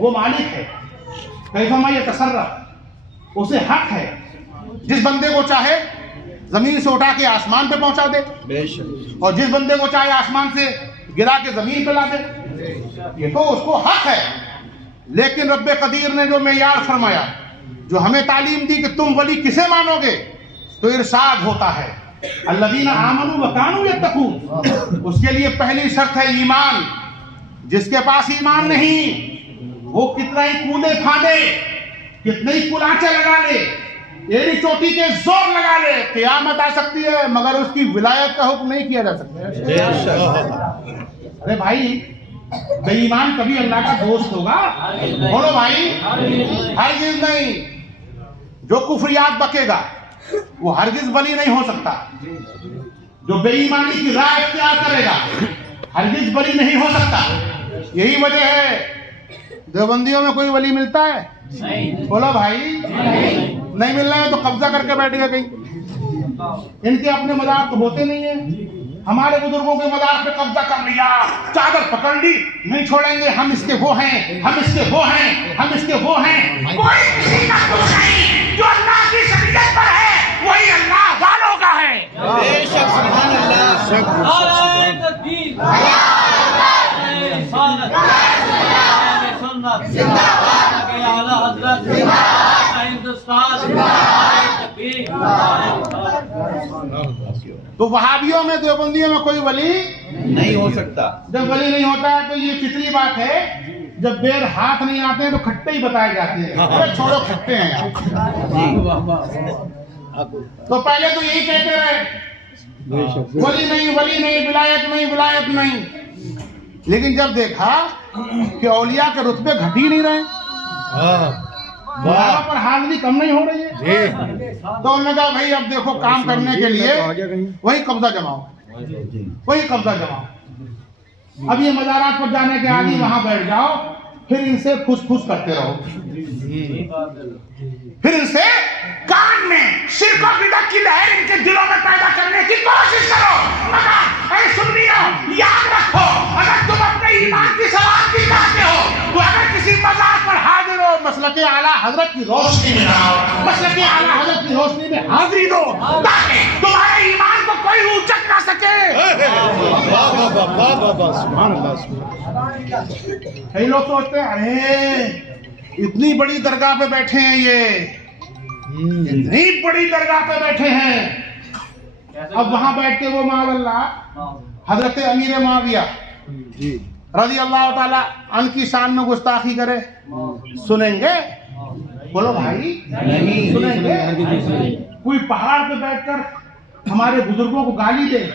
वो मालिक है। कैफमा ये तसर्रफ, उसे हक है जिस बंदे को चाहे जमीन से उठा के आसमान पे पहुंचा दे और जिस बंदे को चाहे आसमान से गिरा के जमीन पे ला दे, ये तो उसको हक है। लेकिन रब कदीर ने जो मेयार फरमाया, जो हमें तालीम दी कि तुम वली किसे मानोगे, तो इरशाद होता है अल्लज़ीना आमनू व कानू यत्तकून, उसके लिए पहली शर्त है ईमान। जिसके पास ईमान नहीं वो कितना ही कूदे फांदे, कितने ही कुलाचे लगा ले, एड़ी चोटी के जोर लगा ले, क़यामत आ सकती है मगर उसकी विलायत का हुक्म नहीं किया जा सकता। अरे भाई, बेईमान कभी अल्लाह का दोस्त होगा? बोलो भाई, हरगिज़ नहीं। जो कुफरियात बकेगा वो हरगिज़ वली नहीं हो सकता। जो बेईमानी की राह इख्तियार करेगा हरगिज़ वली नहीं हो सकता। यही वजह है देवबंदियों में कोई वली मिलता है? नहीं। बोलो भाई, नहीं मिल रहा है तो कब्जा करके बैठ गए कहीं। इनके अपने मज़ार तो होते नहीं है। हमारे बुजुर्गों के मज़ार पे कब्जा कर लिया, चादर पकड़ ली, नहीं छोड़ेंगे, हम इसके वो हैं, हम इसके वो हैं, हम इसके वो हैं। कोई किसी का कुछ नहीं, जो अल्लाह की शरीयत पर है वही अल्लाह वालों का है। बेशक, सुभान अल्लाह। तो वहाबियों में, देवबंदियों में कोई वली नहीं हो सकता। जब वली नहीं होता है तो ये फितरी बात है। जब बेर हाथ नहीं आते हैं तो खट्टे ही बताए जाते हैं। अरे छोड़ो, खट्टे हैं यार। तो पहले तो यही कहते रहे ولی نہیں ولایت نہیں. لیکن جب دیکھا کہ اولیاء کے رتبے گھٹ ہی نہیں رہے, مولانا پر حاضری کم نہیں ہو رہی ہے, تو انہوں نے کہا بھائی اب دیکھو کام کرنے کے لیے وہی قبضہ جماؤ. اب یہ مزارات پر جانے کے عادی وہاں بیٹھ جاؤ, پھر ان سے پھس کرتے رہو, پھر ان سے کان میں شرک و بدعت کی لہر ان کے دلوں میں پیدا کرنے کی کوشش کرو. مگر اے سنیو, یاد رکھو, اگر تم اپنے ایمان کی سلامتی چاہتے ہو تو اگر کسی مزار پر حاضر ہو, مسلک اعلیٰ حضرت کی روشنی میں آؤ, مسلک اعلیٰ حضرت کی روشنی میں حاضری دو, تاکہ تمہارے ایمان کو کوئی اونچک نہ سکے. کئی لوگ سوچتے ہیں ارے اتنی بڑی درگاہ پہ بیٹھے ہیں, یہ اتنی بڑی درگاہ پہ بیٹھے ہیں, اب وہاں بیٹھ کے وہ معاذ اللہ حضرت امیر معاویہ رضی اللہ تعالی عنہ کی شان میں گستاخی کرے, سنیں گے؟ بولو بھائی, سنیں گے؟ کوئی پہاڑ پہ بیٹھ کر ہمارے بزرگوں کو گالی دے,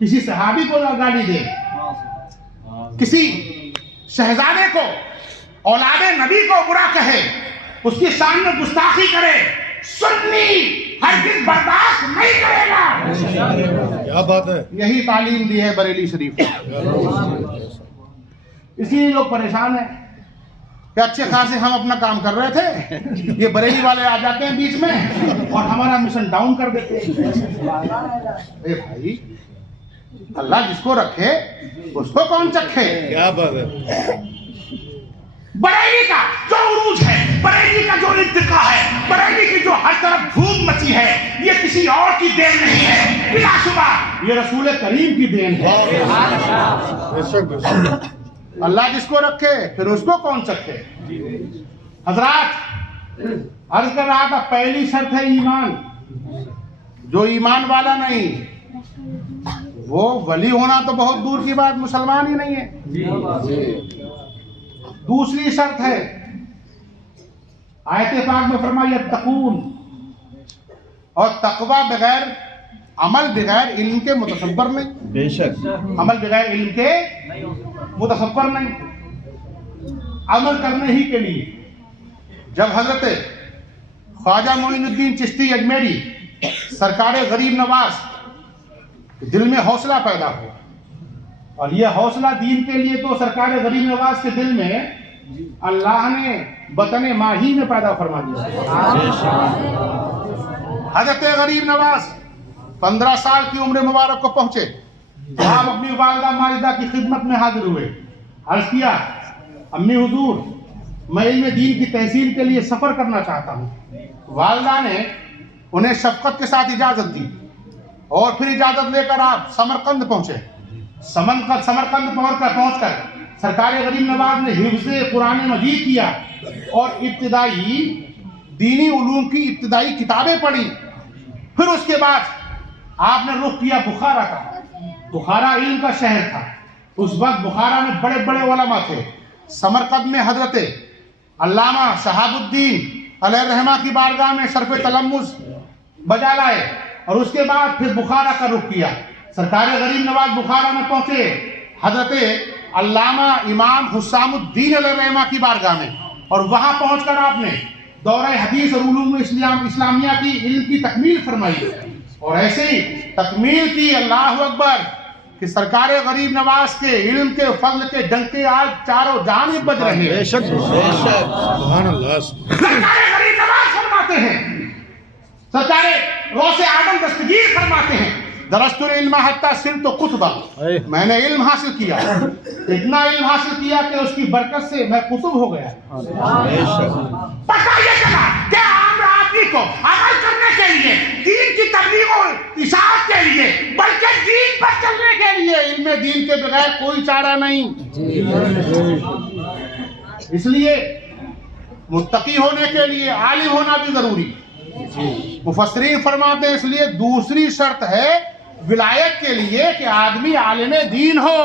کسی صحابی کو گالی دے, کسی شہزادے کو, اولاد نبی کو برا کہے, اس کی شان میں گستاخی کرے, سنی ہرگز برداشت نہیں کرے گا. کیا بات ہے, یہی تعلیم دی ہے بریلی شریف. اس لیے لوگ پریشان ہیں کہ اچھے خاصے ہم اپنا کام کر رہے تھے, یہ بریلی والے آ جاتے ہیں بیچ میں اور ہمارا مشن ڈاؤن کر دیتے ہیں. اے بھائی, اللہ جس کو رکھے اس کو کون چکھے. کیا بات ہے. بریلی کا جو عروج ہے, بریلی کا جو ارتقاء ہے, بریلی کی جو ہر طرف دھوم مچی ہے, یہ کسی اور کی دین نہیں ہے, بلا شبہ یہ رسول کریم کی دین ہے. اللہ جس کو رکھے پھر اس کو کون چکھے. حضرات عرض کر رہا تھا, پہلی شرط ہے ایمان. جو ایمان والا نہیں وہ ولی ہونا تو بہت دور کی بات, مسلمان ہی نہیں ہے. دوسری شرط ہے, آیت پاک میں فرمایا یتقون, اور تقوی بغیر عمل بغیر علم کے متصور نہیں. بے شک, عمل بغیر علم کے متصور نہیں. عمل کرنے ہی کے لیے جب حضرت خواجہ معین الدین چشتی اجمیری سرکار غریب نواز دل میں حوصلہ پیدا ہو, اور یہ حوصلہ دین کے لیے تو سرکار غریب نواز کے دل میں اللہ نے وطن ماہی میں پیدا فرما دیا. حضرت غریب نواز 15 سال کی عمر مبارک کو پہنچے, آپ اپنی والدہ ماجدہ کی خدمت میں حاضر ہوئے. عرض کیا, امی حضور میں علم دین کی تحصیل کے لیے سفر کرنا چاہتا ہوں. والدہ نے انہیں شفقت کے ساتھ اجازت دی, اور پھر اجازت لے کر آپ سمرقند پہنچے. سمرقند پہنچ کر سرکار غریب نواز نے حفظ قرآن مجید کیا, اور ابتدائی دینی علوم کی ابتدائی کتابیں پڑھی. پھر اس کے بعد آپ نے رخ کیا بخارا کا. بخارا علم کا شہر تھا. اس وقت بخارا میں بڑے بڑے علماء تھے. سمرقند میں حضرت علامہ شہاب الدین علیہ الرحمہ کی بارگاہ میں شرف تلمذ بجا لائے, اور اس کے بعد پھر بخارا کا رخ کیا. سرکار غریب نواز بخارا میں پہنچے حضرت علامہ امام حسام الدین علیہ الرحمہ کی بارگاہ میں, اور وہاں پہنچ کر آپ نے دورہ حدیث اور علوم اسلامیہ کی علم کی تکمیل فرمائی, اور ایسے ہی تکمیل کی. اللہ اکبر, کہ سرکار غریب نواز کے علم کے فضل کے ڈنکے آج چاروں جانب بج رہے ہیں. بے شک, بے شک, سبحان اللہ. سرکار غریب نواز فرماتے ہیں, سرکار غوث اعظم دستگیر فرماتے ہیں, درست العلم حتی صرت قطبہ, میں نے علم حاصل کیا, اتنا علم حاصل کیا کہ اس کی برکت سے میں قطب ہو گیا. پتہ یہ چلا کہ عام آدمی کو عمل کرنے کے لیے, دین کی تبلیغ و اشاعت کے لیے, بلکہ دین پر چلنے کے لیے علم دین کے بغیر کوئی چارہ نہیں. اس لیے متقی ہونے کے لیے عالم ہونا بھی ضروری. مفسرین فرماتے ہیں اس لیے دوسری شرط ہے ولایت کے لیے کہ آدمی عالم دین ہو.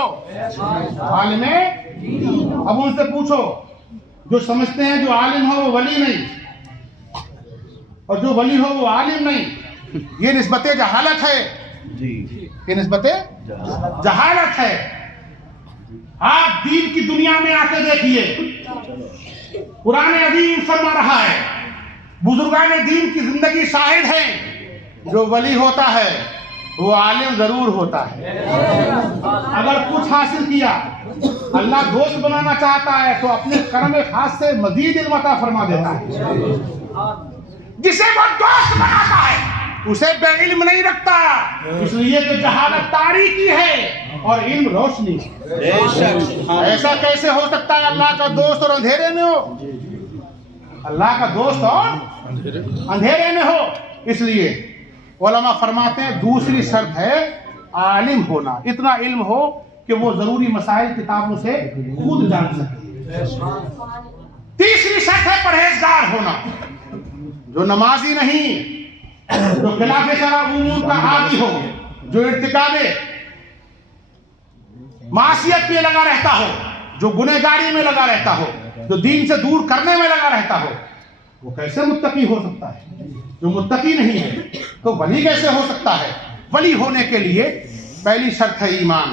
عالم, اب ان سے پوچھو, جو سمجھتے ہیں جو عالم ہو وہ ولی نہیں, اور جو ولی ہو وہ عالم نہیں, یہ نسبت جہالت ہے. कि निस्बत जहालत है। आप दीन की दुनिया में आके देखिए, कुरान अजीम फरमा रहा है, बुजुर्गान दीन की जिंदगी शाहिद है, जो वली होता है वो आलिम जरूर होता है। अगर कुछ हासिल किया, अल्लाह दोस्त बनाना चाहता है तो अपने कर्म खास से मजीद इल्म अता फरमा देता है। जिसे वो दोस्त बनाता है उसे बेइल्म नहीं रखता, इसलिए कि जहालत तारीकी है और इल्म रोशनी। ऐसा कैसे हो सकता है अल्लाह का दोस्त और अंधेरे में हो? अल्लाह का दोस्त और अंधेरे में हो। इसलिए उलमा फरमाते हैं दूसरी शर्त है आलिम होना, इतना इल्म हो कि वो जरूरी मसाइल किताबों से खुद जान सके। तीसरी शर्त है परहेजगार होना, जो नमाजी नहीं, जो खिलाफ शरअ उमूर का आदी हो, जो इर्तिकाबे मासियत में लगा रहता हो, जो गुनहगारी में लगा रहता हो, जो दीन से दूर करने में लगा रहता हो, वो कैसे मुत्तकी हो सकता है? जो मुत्तकी नहीं है तो वली कैसे हो सकता है? वली होने के लिए पहली शर्त है ईमान,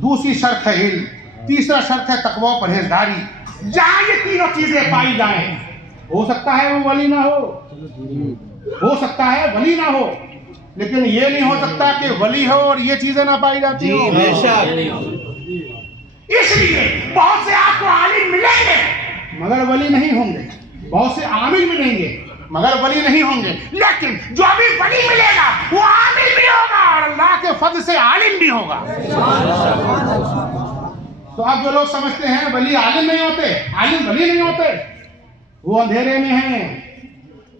दूसरी शर्त है इल्म, तीसरा शर्त है तकवा परहेजगारी। जहां ये तीनों चीजें पाई जाएं, हो सकता है वो वली ना हो सकता है वली ना हो, लेकिन ये नहीं हो सकता कि वली हो और ये चीजें ना पाई जाती हो। इसलिए बहुत से आपको आलिम मिलेंगे मगर वली नहीं होंगे, बहुत से आमिल मिलेंगे मगर वली नहीं होंगे, लेकिन जो अभी वली मिलेगा वो आमिल भी होगा और अल्लाह के फضل से आलिम भी होगा। तो अब जो लोग समझते हैं वली आलिम नहीं होते, आलिम वली नहीं होते, वो अंधेरे में हैं।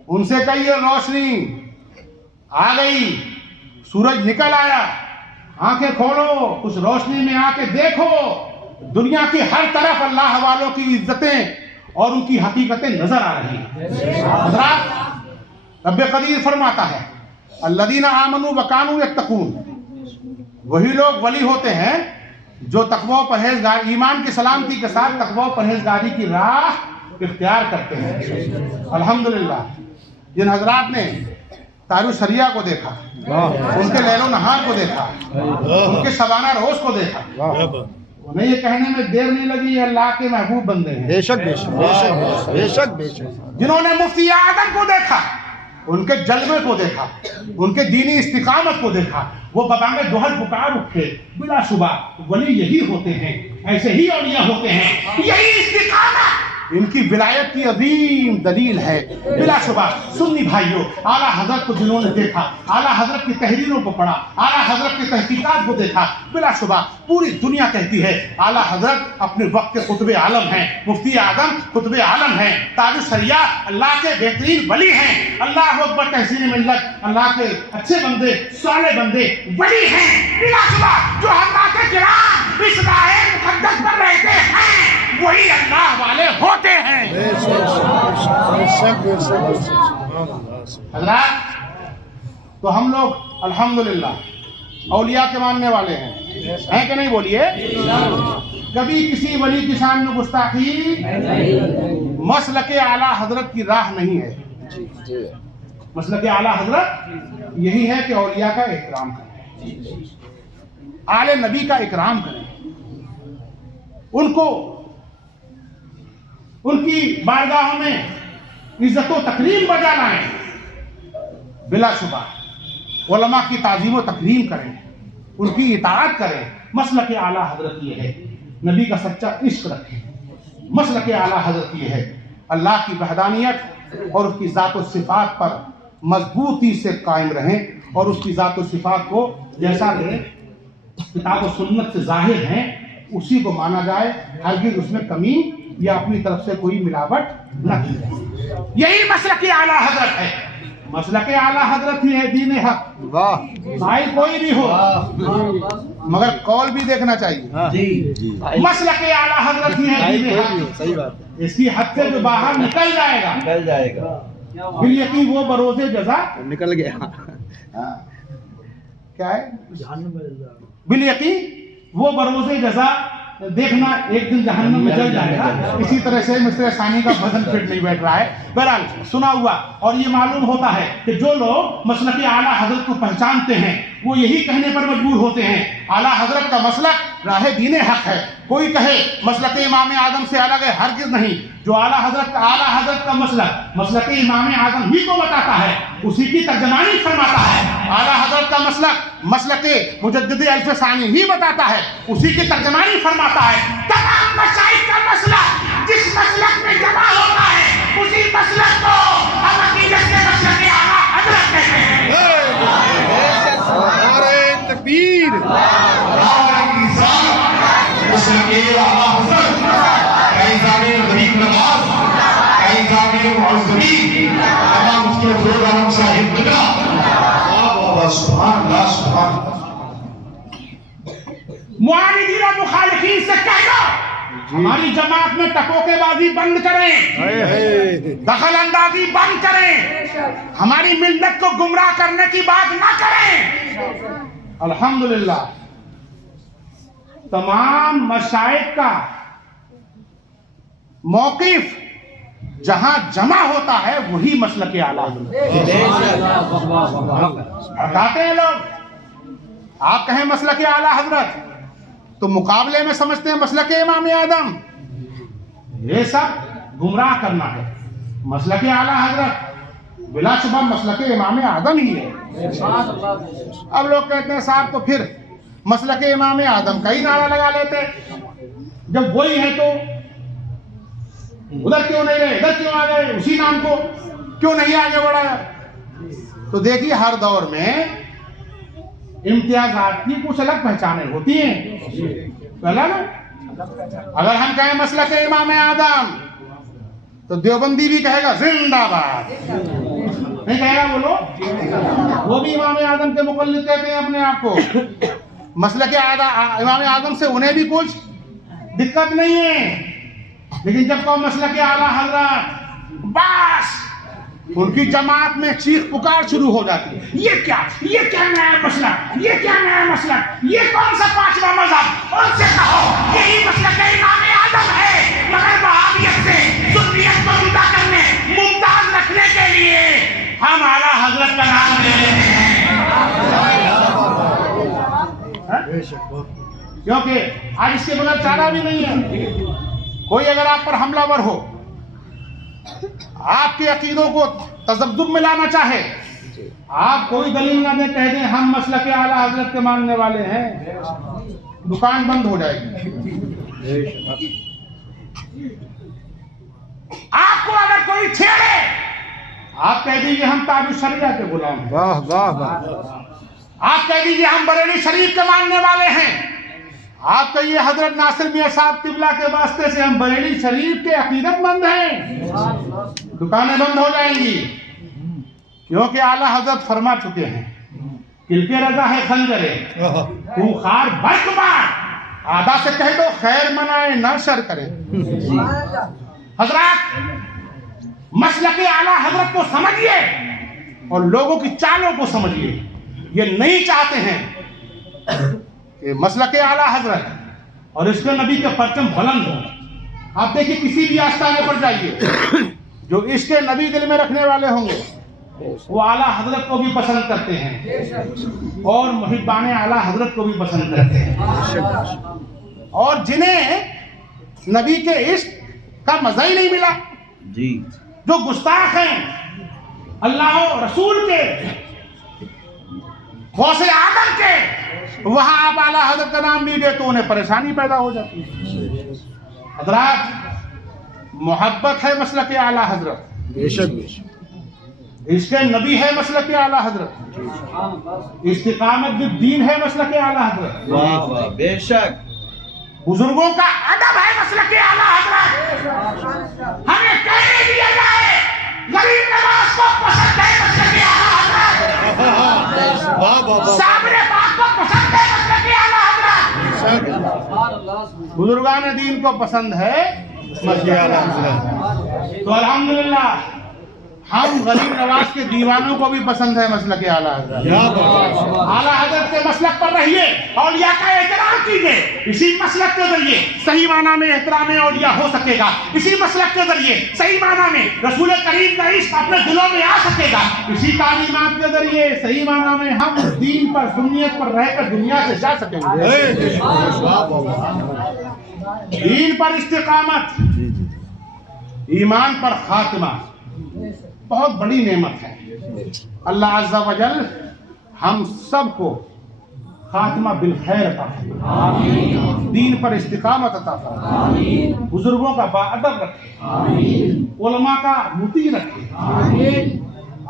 उनसे कहिए रोशनी आ गई, सूरज निकल आया, आंखें खोलो, कुछ रोशनी में आके देखो, दुनिया की हर तरफ अल्लाह वालों की इज्जतें और उनकी हकीकतें नजर आ रही हैं। हज़रात रब्बे कदीर फरमाता है अल्लज़ीना आमनू व कानू यत्तकून, वही लोग वली होते हैं जो तकवा परहेजगार, ईमान की सलामती के साथ तकवा परहेजगारी की राह इख्तियार करते हैं। अल्हम्दुलिल्लाह जिन हजरात ने तारू शरिया को देखा, उनके लैलो नहार को देखा, उनके शबाना रोज को देखा, उन्हें ये कहने में देर नहीं लगी अल्लाह के महबूब बंदे हैं। बेशक बेशक बेशक बेशक बेशक। जिन्होंने मुफ्ती आदम को देखा, उनके जलवे को देखा, उनके दीनी इस्तिकामत को देखा, वो बबांगे दोहर पुकार उठे, बिलाशुबा वली यही होते हैं, ऐसे ही औलिया होते हैं, यही इस्तिकामत इनकी विलायत की अजीम दलील है। बिलाशुबा सुन्नी भाइयों, आला हजरत को जिन्होंने देखा, आला हजरत की तहरीरों को पढ़ा, आला हजरत की तहकीकात को देखा, बिलाशुबा पूरी दुनिया कहती है आला हजरत अपने वक्त के कुतुब आलम हैं, मुफ्ती आदम कुतुब आलम हैं, ताज शरिया अल्लाह के बेहतरीन वली हैं। अल्लाह अकबर तहसीन मिल्लत, अल्लाह के अच्छे बंदे, साले बंदे वली हैं। बिलाशुबा जो हज़रात किराम इस राहे मुक़द्दस पर रहते हैं वही अल्लाह वाले होते हैं। हज़रात तो हम लोग अल्हम्दुलिल्लाह औलिया के मानने वाले हैं कि नहीं? बोलिए। कभी किसी वली की शान में गुस्ताखी मसलके आला हजरत की राह नहीं है। मसलके आला हजरत यही है कि औलिया का एहतराम करें, आले नबी का इकराम करें, उनको उनकी बारगाहों में इज्जत व तकरीम बजा लाएं, बिलाशुबा उलमा की ताज़ीम व तकरीम करें, उनकी इताअत करें। मसलक आला हजरत ये है, नबी का सच्चा इश्क रखें। मसलक आला हजरत ये है, अल्लाह की वहदानियत और उसकी ज़ात व सिफ़ात पर मजबूती से कायम रहें और उसकी ज़ात व सिफ़ात को जैसा कि किताब व सुन्नत से ज़ाहिर हैं उसी को माना जाए, हरगिज़ उसमें कमी या अपनी तरफ से कोई मिलावट न की जाए। यही मसलक आला हजरत है। मसलक आला हजरत ही है दीन हक। वाह, भाई कोई भी हो मगर कौल भी देखना चाहिए। मसलक आला हजरत ही है दीन हक। सही बात है। इसकी हद से जो बाहर निकल जाएगा बिल यकीन वो बरोज़े जज़ा निकल गया। क्या है? बिल यकीन वो बरोज़े जज़ा देखना एक दिन जहन्नम में जल जाएगा। इसी तरह से मिस्टर सानी का वजन फिट नहीं बैठ रहा है। बहरहाल सुना हुआ और ये मालूम होता है कि जो लोग मसलक आला हजरत को पहचानते हैं وہ یہی کہنے پر مجبور ہوتے ہیں اعلیٰ حضرت کا مسلک راہ دین حق ہے. کوئی کہے مسلک امام اعظم سے الگ ہے، ہرگز نہیں. جو اعلیٰ حضرت کا مسلک امام اعظم ہی کو بتاتا ہے، اسی کی ترجمانی فرماتا ہے. اعلیٰ حضرت کا مسلک مجدد الف ثانی ہی بتاتا ہے، اسی کی ترجمانی فرماتا ہے. تمام مشائخ کا مسلک جس مسلک میں جمع ہوتا ہے، اسی مسلک کو ہم عقیدت کے مسلک اعلیٰ حضرت کہتے ہیں. نعرہ تکبیر، معاندین اور مخالفین سے کہہ دو ہماری جماعت میں ٹکوکے بازی بند کریں، دخل اندازی بند کریں، ہماری ملت کو گمراہ کرنے کی بات نہ کریں. الحمدللہ تمام مشائخ کا موقف جہاں جمع ہوتا ہے وہی مسلک اعلیٰ حضرت. ہٹاتے ہیں لوگ، آپ کہیں مسلک اعلیٰ حضرت تو مقابلے میں سمجھتے ہیں مسلک امام اعظم. یہ سب گمراہ کرنا ہے. مسلک اعلیٰ حضرت بلا شبہ مسلک امام اعظم ہی ہے. اب لوگ کہتے ہیں صاحب تو پھر مسلک امام اعظم کا ہی نعرہ لگا لیتے، جب وہی ہے تو ادھر کیوں نہیں رہے، ادھر کیوں آ گئے، اسی نام کو کیوں نہیں آگے بڑھایا. تو دیکھیے ہر دور میں امتیازات کی کچھ الگ پہچانیں ہوتی ہیں. پہلا نا اگر ہم کہیں مسلک امام اعظم تو دیوبندی بھی کہے گا زندہ باد، نہیں کہے گا بولو، وہ بھی امام اعظم کے مقلد کہتے ہیں اپنے آپ کو. مسلک امام اعظم سے انہیں بھی کچھ دقت نہیں ہے، لیکن جب کوئی مسلک اعلیٰ حضرت بس ان کی جماعت میں چیخ پکار شروع ہو جاتی ہے. یہ کیا نیا مسلک، یہ کیا نیا مسلک، یہ کون سا پانچواں مذہب. ان سے کہو یہی مسلک امام اعظم ہے، مگر وہابیت سے سنیت کو جدا کرنے، ممتاز رکھنے کے لیے ہم اعلیٰ حضرت کا نام لے لیتے ہیں. کیونکہ آج اس کے بغیر چارہ بھی نہیں ہے. کوئی اگر آپ پر حملہ ور ہو، آپ کے عقیدوں کو تذبذب میں لانا چاہے، آپ کوئی دلیل نہ دیں، کہہ دیں ہم مسلک اعلیٰ حضرت کے ماننے والے ہیں، دکان بند ہو جائے گی. آپ کو اگر کوئی چھیڑے، آپ کہہ دیجیے ہم تاج الشریعہ کے غلام ہیں. واہ واہ واہ. آپ کہہ دیجیے ہم بریلی شریف کے ماننے والے ہیں. آپ کہیے حضرت ناصر میاں صاحب قبلہ کے واسطے سے ہم بریلی شریف کے عقیدت مند ہیں. دکانیں بند ہو جائیں گی، کیونکہ اعلیٰ حضرت فرما چکے ہیں کل کے رضا ہے خنجرے خونخوار برق مار. آدھا سے کہہ دو خیر منائے نہ شر کرے. حضرات مسلک اعلیٰ حضرت کو سمجھیے اور لوگوں کی چالوں کو سمجھیے. یہ نہیں چاہتے ہیں کہ مسلک اعلیٰ حضرت اور اس کے نبی کے پرچم بلند ہو. آپ دیکھیں کسی بھی آستانے پر جائیے، جو عشق نبی دل میں رکھنے والے ہوں گے وہ اعلیٰ حضرت کو بھی پسند کرتے ہیں اور محبان اعلیٰ حضرت کو بھی پسند کرتے ہیں. اور جنہیں نبی کے عشق کا مزہ ہی نہیں ملا، جو گستاخ ہیں اللہ و رسول کے، غوث اعظم کے، وہاں آپ اعلیٰ حضرت کا نام لیجیے تو انہیں پریشانی پیدا ہو جاتی ہے. حضرات محبت ہے مسلک اعلیٰ حضرت، بے شک عشق نبی ہے مسلک اعلیٰ حضرت، استقامت بالدین ہے مسلک اعلیٰ حضرت، واہ واہ بے شک. بزرگوں کا ادب ہے مسلک اعلیٰ حضرت. ہمیں کہنے دیا جائے غریب نواز کو پسند ہے مسلک اعلیٰ حضرت، صابر پاک کو پسند ہے مسلک اعلیٰ حضرت، بزرگان دین کو پسند ہے مسلک اعلیٰ حضرت. تو الحمدللہ हम गरीब नवाज के दीवानों को भी पसंद है मसलक आला हजरत। क्या बात है। आला हजरत के मसलक पर रहिए, औलिया का एहतराम कीजिए। इसी मसलक के जरिए सही माना में एहतराम औलिया हो सकेगा। इसी मसलक के जरिए सही माना में रसूल करीम का इश्क अपने दिलों में आ सकेगा। इसी तालीमात के जरिए सही माना में हम दीन पर सुन्नियत पर रहकर दुनिया से जा सकेंगे। दीन पर इस्तिकामत, ईमान पर खातिमा बहुत बड़ी नेमत है। अल्लाह अज़्ज़ा वजल हम सबको खातिमा बिल खैर अता फरमाए, दीन पर इस्तिकामत अता फरमाए, बुजुर्गों का बाअदब रखे, उलमा का मुती रखे।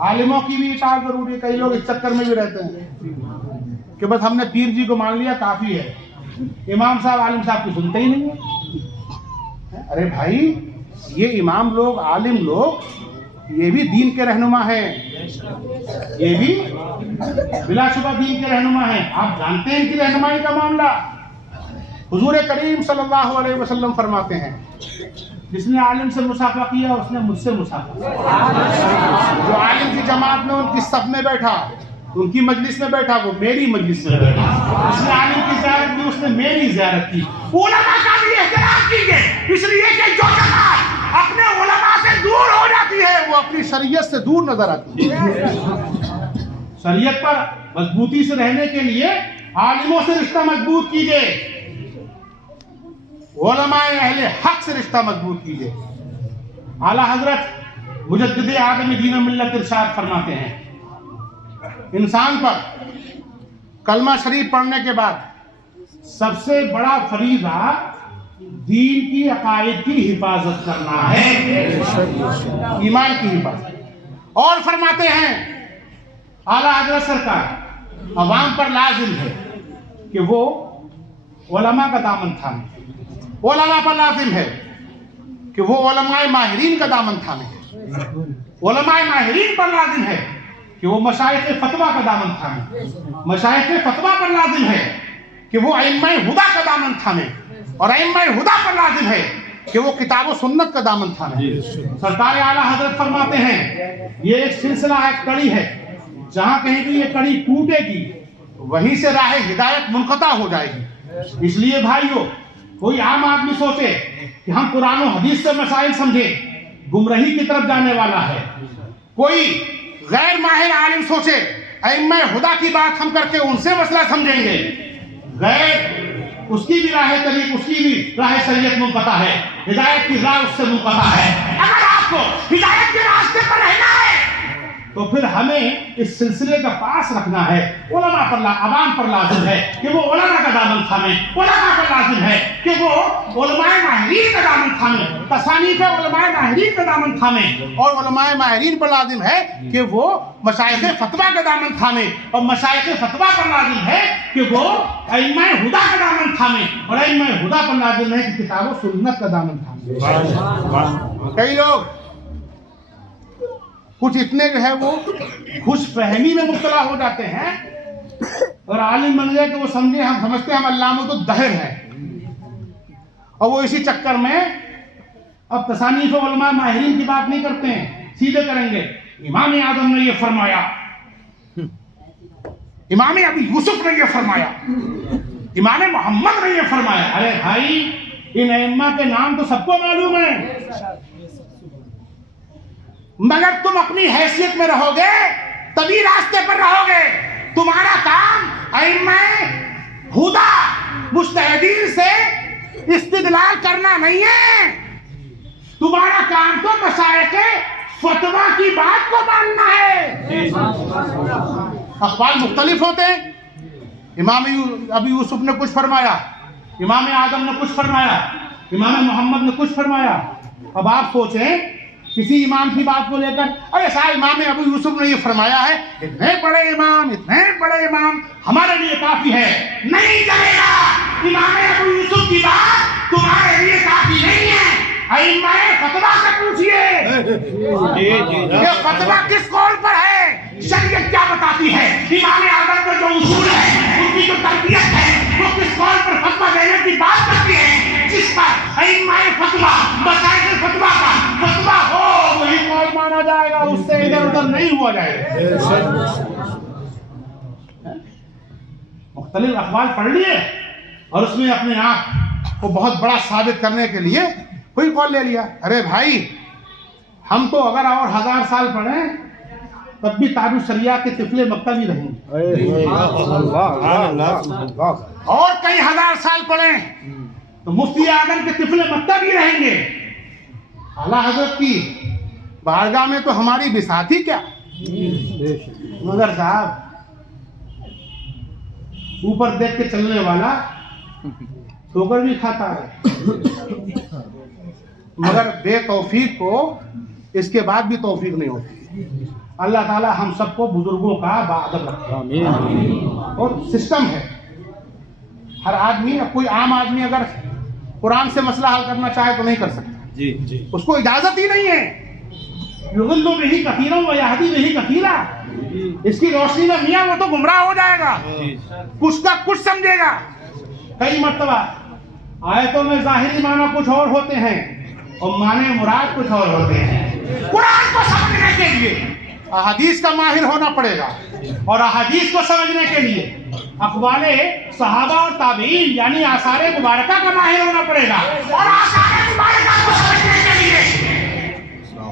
आलिमों की भी इताअत जरूरी है। कई लोग इस चक्कर में भी रहते हैं कि बस हमने पीर जी को मान लिया काफी है, इमाम साहब आलिम साहब की सुनते ही नहीं है। अरे भाई, ये इमाम लोग, आलिम लोग, ये भी दीन के रहनुमा है, ये भी बिलाशुबा दीन के रहनुमा है। आप जानते हैं इनकी रहनुमाई का मामला। हुजूर करीम सल्लल्लाहु अलैहि वसल्लम फरमाते हैं, जिसने आलिम से मुसाफा किया उसने मुझसे मुसाफा किया। जो आलिम की जमात में, उनकी सफ में बैठा, उनकी मजलिस में बैठा, वो मेरी मजलिस में बैठा। जिसने आलिम की ज़ियारत की उसने मेरी ज़ियारत की। उलमा का भी एहतराम कीजिए, इसलिए कि जो जमात अपने उलमा से दूर हो जाती है वो अपनी शरीयत से दूर नजर आती है। शरीयत पर मजबूती से रहने के लिए आलिमों से रिश्ता मजबूत कीजिए, उलमाए अहले हक से रिश्ता मजबूत कीजिए। आला हजरत मुजद्दिद आदमी दीन मिल्लत इरशाद फरमाते हैं, इंसान पर कलमा शरीफ पढ़ने के बाद सबसे बड़ा फरीज़ा दीन की अकायद की हिफाजत करना है, ईमान की हिफाजत। और फरमाते हैं आला हजरत सरकार, अवाम पर लाजिम है कि वो उलमा का दामन थामे, उलमा पर लाजिम है कि वो उलमाए माहिरीन का दामन थामे, उलमाए माहिरीन पर लाजिम है कि वो मशाइख फतवा का दामन थामे, मशाइख फतवा पर लाजिम है कि वो अइम्माए हुदा का दामन थामे, और अइम्माए हुदा पर लाजिम है कि वो किताब और सुन्नत का दामन थामे। सरकार आला हजरत फरमाते हैं, ये एक सिलसिला है, कड़ी है, जहां कहीं भी ये कड़ी टूटेगी वहीं से राह हिदायत मुनक़ता हो जाएगी। इसलिए भाइयों, कोई आम आदमी सोचे कि हम कुरान और हदीस से मसाइल समझे, गुमराही की तरफ जाने वाला है। कोई गैर माहिर आलिम सोचे अइम्मा हुदा की बात हम करके उनसे मसला समझेंगे, गैर उसकी भी राह तरीक, उसकी भी राह शरीयत मुनक़ता है, हिदायत की राह उससे मुनक़ता है। अगर आपको हिदायत के रास्ते पर रहना है तो फिर हमें इस सिलसिले का पास रखना है। उलमा पर, अवाम पर लाजिम है कि वो उलमा का दामन थामे, उलमा पर लाजिम है कि वो उलमाए माहिरीन का दामन थामे, तसानीफ उलमाए माहिरीन का दामन थामे, और उलमाए माहिरीन पर लाजिम है कि वो मशाइख फतवा का दामन थामे, और मशाइख फतवा पर लाजिम है कि वो अइम्मा हुदा का दामन थामे, और अइम्मा हुदा पर लाजिम है कि किताब और सुन्नत का दामन थामे। कई लोग कुछ इतने जो है वो खुश फहमी में मुब्तला हो जाते हैं और आलिम बन गए कि वो समझे, हम समझते हैं हम अल्लामा तो दहर है, और वो इसी चक्कर में अब तसानीफ उलमा माहिरीन की बात नहीं करते हैं, सीधे करेंगे इमाम आदम ने ये फरमाया, इमाम अबी यूसुफ ने ये फरमाया, इमाम मोहम्मद ने ये फरमाया। अरे भाई, इन अइम्मा के नाम तो सबको मालूम है, मगर तुम अपनी हैसियत में रहोगे तभी रास्ते पर रहोगे। तुम्हारा काम अइम्माए हुदा मुज्तहिदीन से इस्तिदलाल करना नहीं है, तुम्हारा काम तो मशाइख फतवा की बात को मानना है। अखबार मुख्तलिफ होते हैं, इमाम अबी यूसुफ ने कुछ फरमाया, इमाम आदम ने कुछ फरमाया, इमाम मोहम्मद ने कुछ फरमाया। अब आप सोचें किसी इमाम की बात को लेकर, अरे साहब इमाम अबू यूसुफ ने ये फरमाया है, इतने बड़े इमाम हमारे लिए काफी है। नहीं चलेगा, इमाम अबू यूसुफ की बात तुम्हारे लिए काफी नहीं है। अइम्माए फतवा से पूछिए ये फतवा किस कौल पर है, शरीयत क्या बताती है, इमाम आदम का जो उसूल है, उनकी जो तरबियत है, वो किस कौल पर फतवा देने की बात करती है। जिस पर अइम्माए फतवा, मसाइल फतवा का फतवा हो वही कौल माना जाएगा, उससे इधर उधर नहीं हुआ जाएगा। मुख्तलिफ अखबार पढ़ लिए और उसमें अपने आप को बहुत बड़ा साबित करने के लिए कोई कॉल ले लिया। अरे भाई, हम तो अगर और 1000 साल पढ़े तब भी ताबी शरिया के तिफले मक्का भी रहेंगे, और कई 1000 साल पढ़े तो मुफ्ती आजम के तिफले मक्का भी रहेंगे। आला हजरत की बारगाह में तो हमारी बिसाती क्या। मगर साहब, ऊपर देख के चलने वाला ठोकर भी खाता है, मगर बेतौफीक को इसके बाद भी तौफीक नहीं होती। अल्लाह ताला हम सबको बुजुर्गों का बाअदब रखे। और सिस्टम है, हर आदमी, कोई आम आदमी अगर कुरान से मसला हल करना चाहे तो नहीं कर सकता जी, उसको इजाजत ही नहीं है। युज़िल्लु बिही कसीरन व यहदी बिही कसीरा, इसकी रोशनी में मियां वो तो गुमराह हो जाएगा, कुछ का कुछ समझेगा। कई मर्तबा आयतों में जाहिरी माना कुछ और होते हैं और माने मुराद कुछ और होते हैं। कुरान को समझने के लिए अहादीस का माहिर होना पड़ेगा, और अहादीस को समझने के लिए अक़वाले सहाबा और ताबीन यानी आसारे मुबारका का माहिर होना पड़ेगा, और आसारे मुबारका को समझने के लिए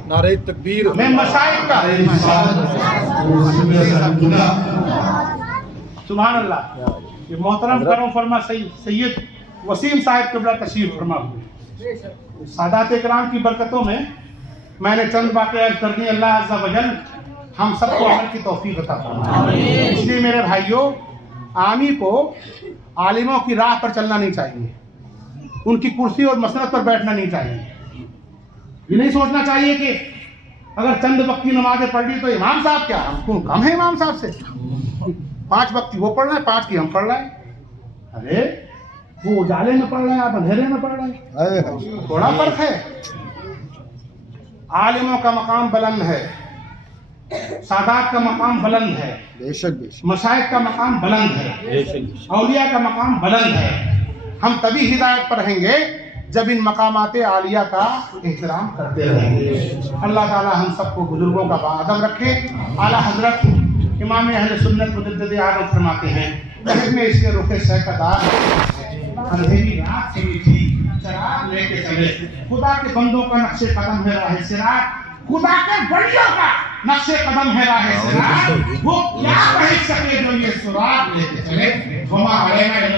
नारे तकबीर मैं मशाइख का सुभान अल्लाह। ये मोहतरम करम फरमा सैयद वसीम साहब क़िबला तशरीफ फरमा हुए। सादात इकराम की बरकतों में मैंने चंद बातें अर्ज कर दी। अल्लाह अज़्ज़ा वजल हम सबको अमल की तौफीक अता फरमाए। इसलिए मेरे भाइयों, आमी को आलिमों की राह पर चलना नहीं चाहिए, उनकी कुर्सी और मसनद पर बैठना नहीं चाहिए। ये नहीं सोचना चाहिए कि अगर चंद वक्त की नमाजें पढ़ ली तो इमाम साहब क्या हमको कम है इमाम साहब से, 5 वक्त की वो पढ़ रहे हैं, 5 की हम पढ़ रहे हैं। अरे वो उजाले में पढ़ रहे हैं, आप अंधेरे में पढ़ रहे हैं, थोड़ा फर्क है। आलिमों का मकाम बुलंद है, सादात का मकाम बुलंद है, बेशक मशाइख का मकाम बुलंद है, औलिया का मकाम बुलंद है। हम तभी हिदायत पर रहेंगे जब इन मकामात आलिया का एहतराम करते रहेंगे। अल्लाह ताला हम सबको बुजुर्गों का बाअदब रखे। आला हजरत इमाम अहले सुन्नत मुजद्दिद आलम फरमाते हैं, में इसके रुखे शैकदार अंधेरी रात से थी चराग लेके चले। खुदा के बंदों का नक्शे कदम है राह सिराज, खुदा के वलियों का नक्शे कदम है राह सिराज, वो क्या कह सके जो ये सुराग लेके चले।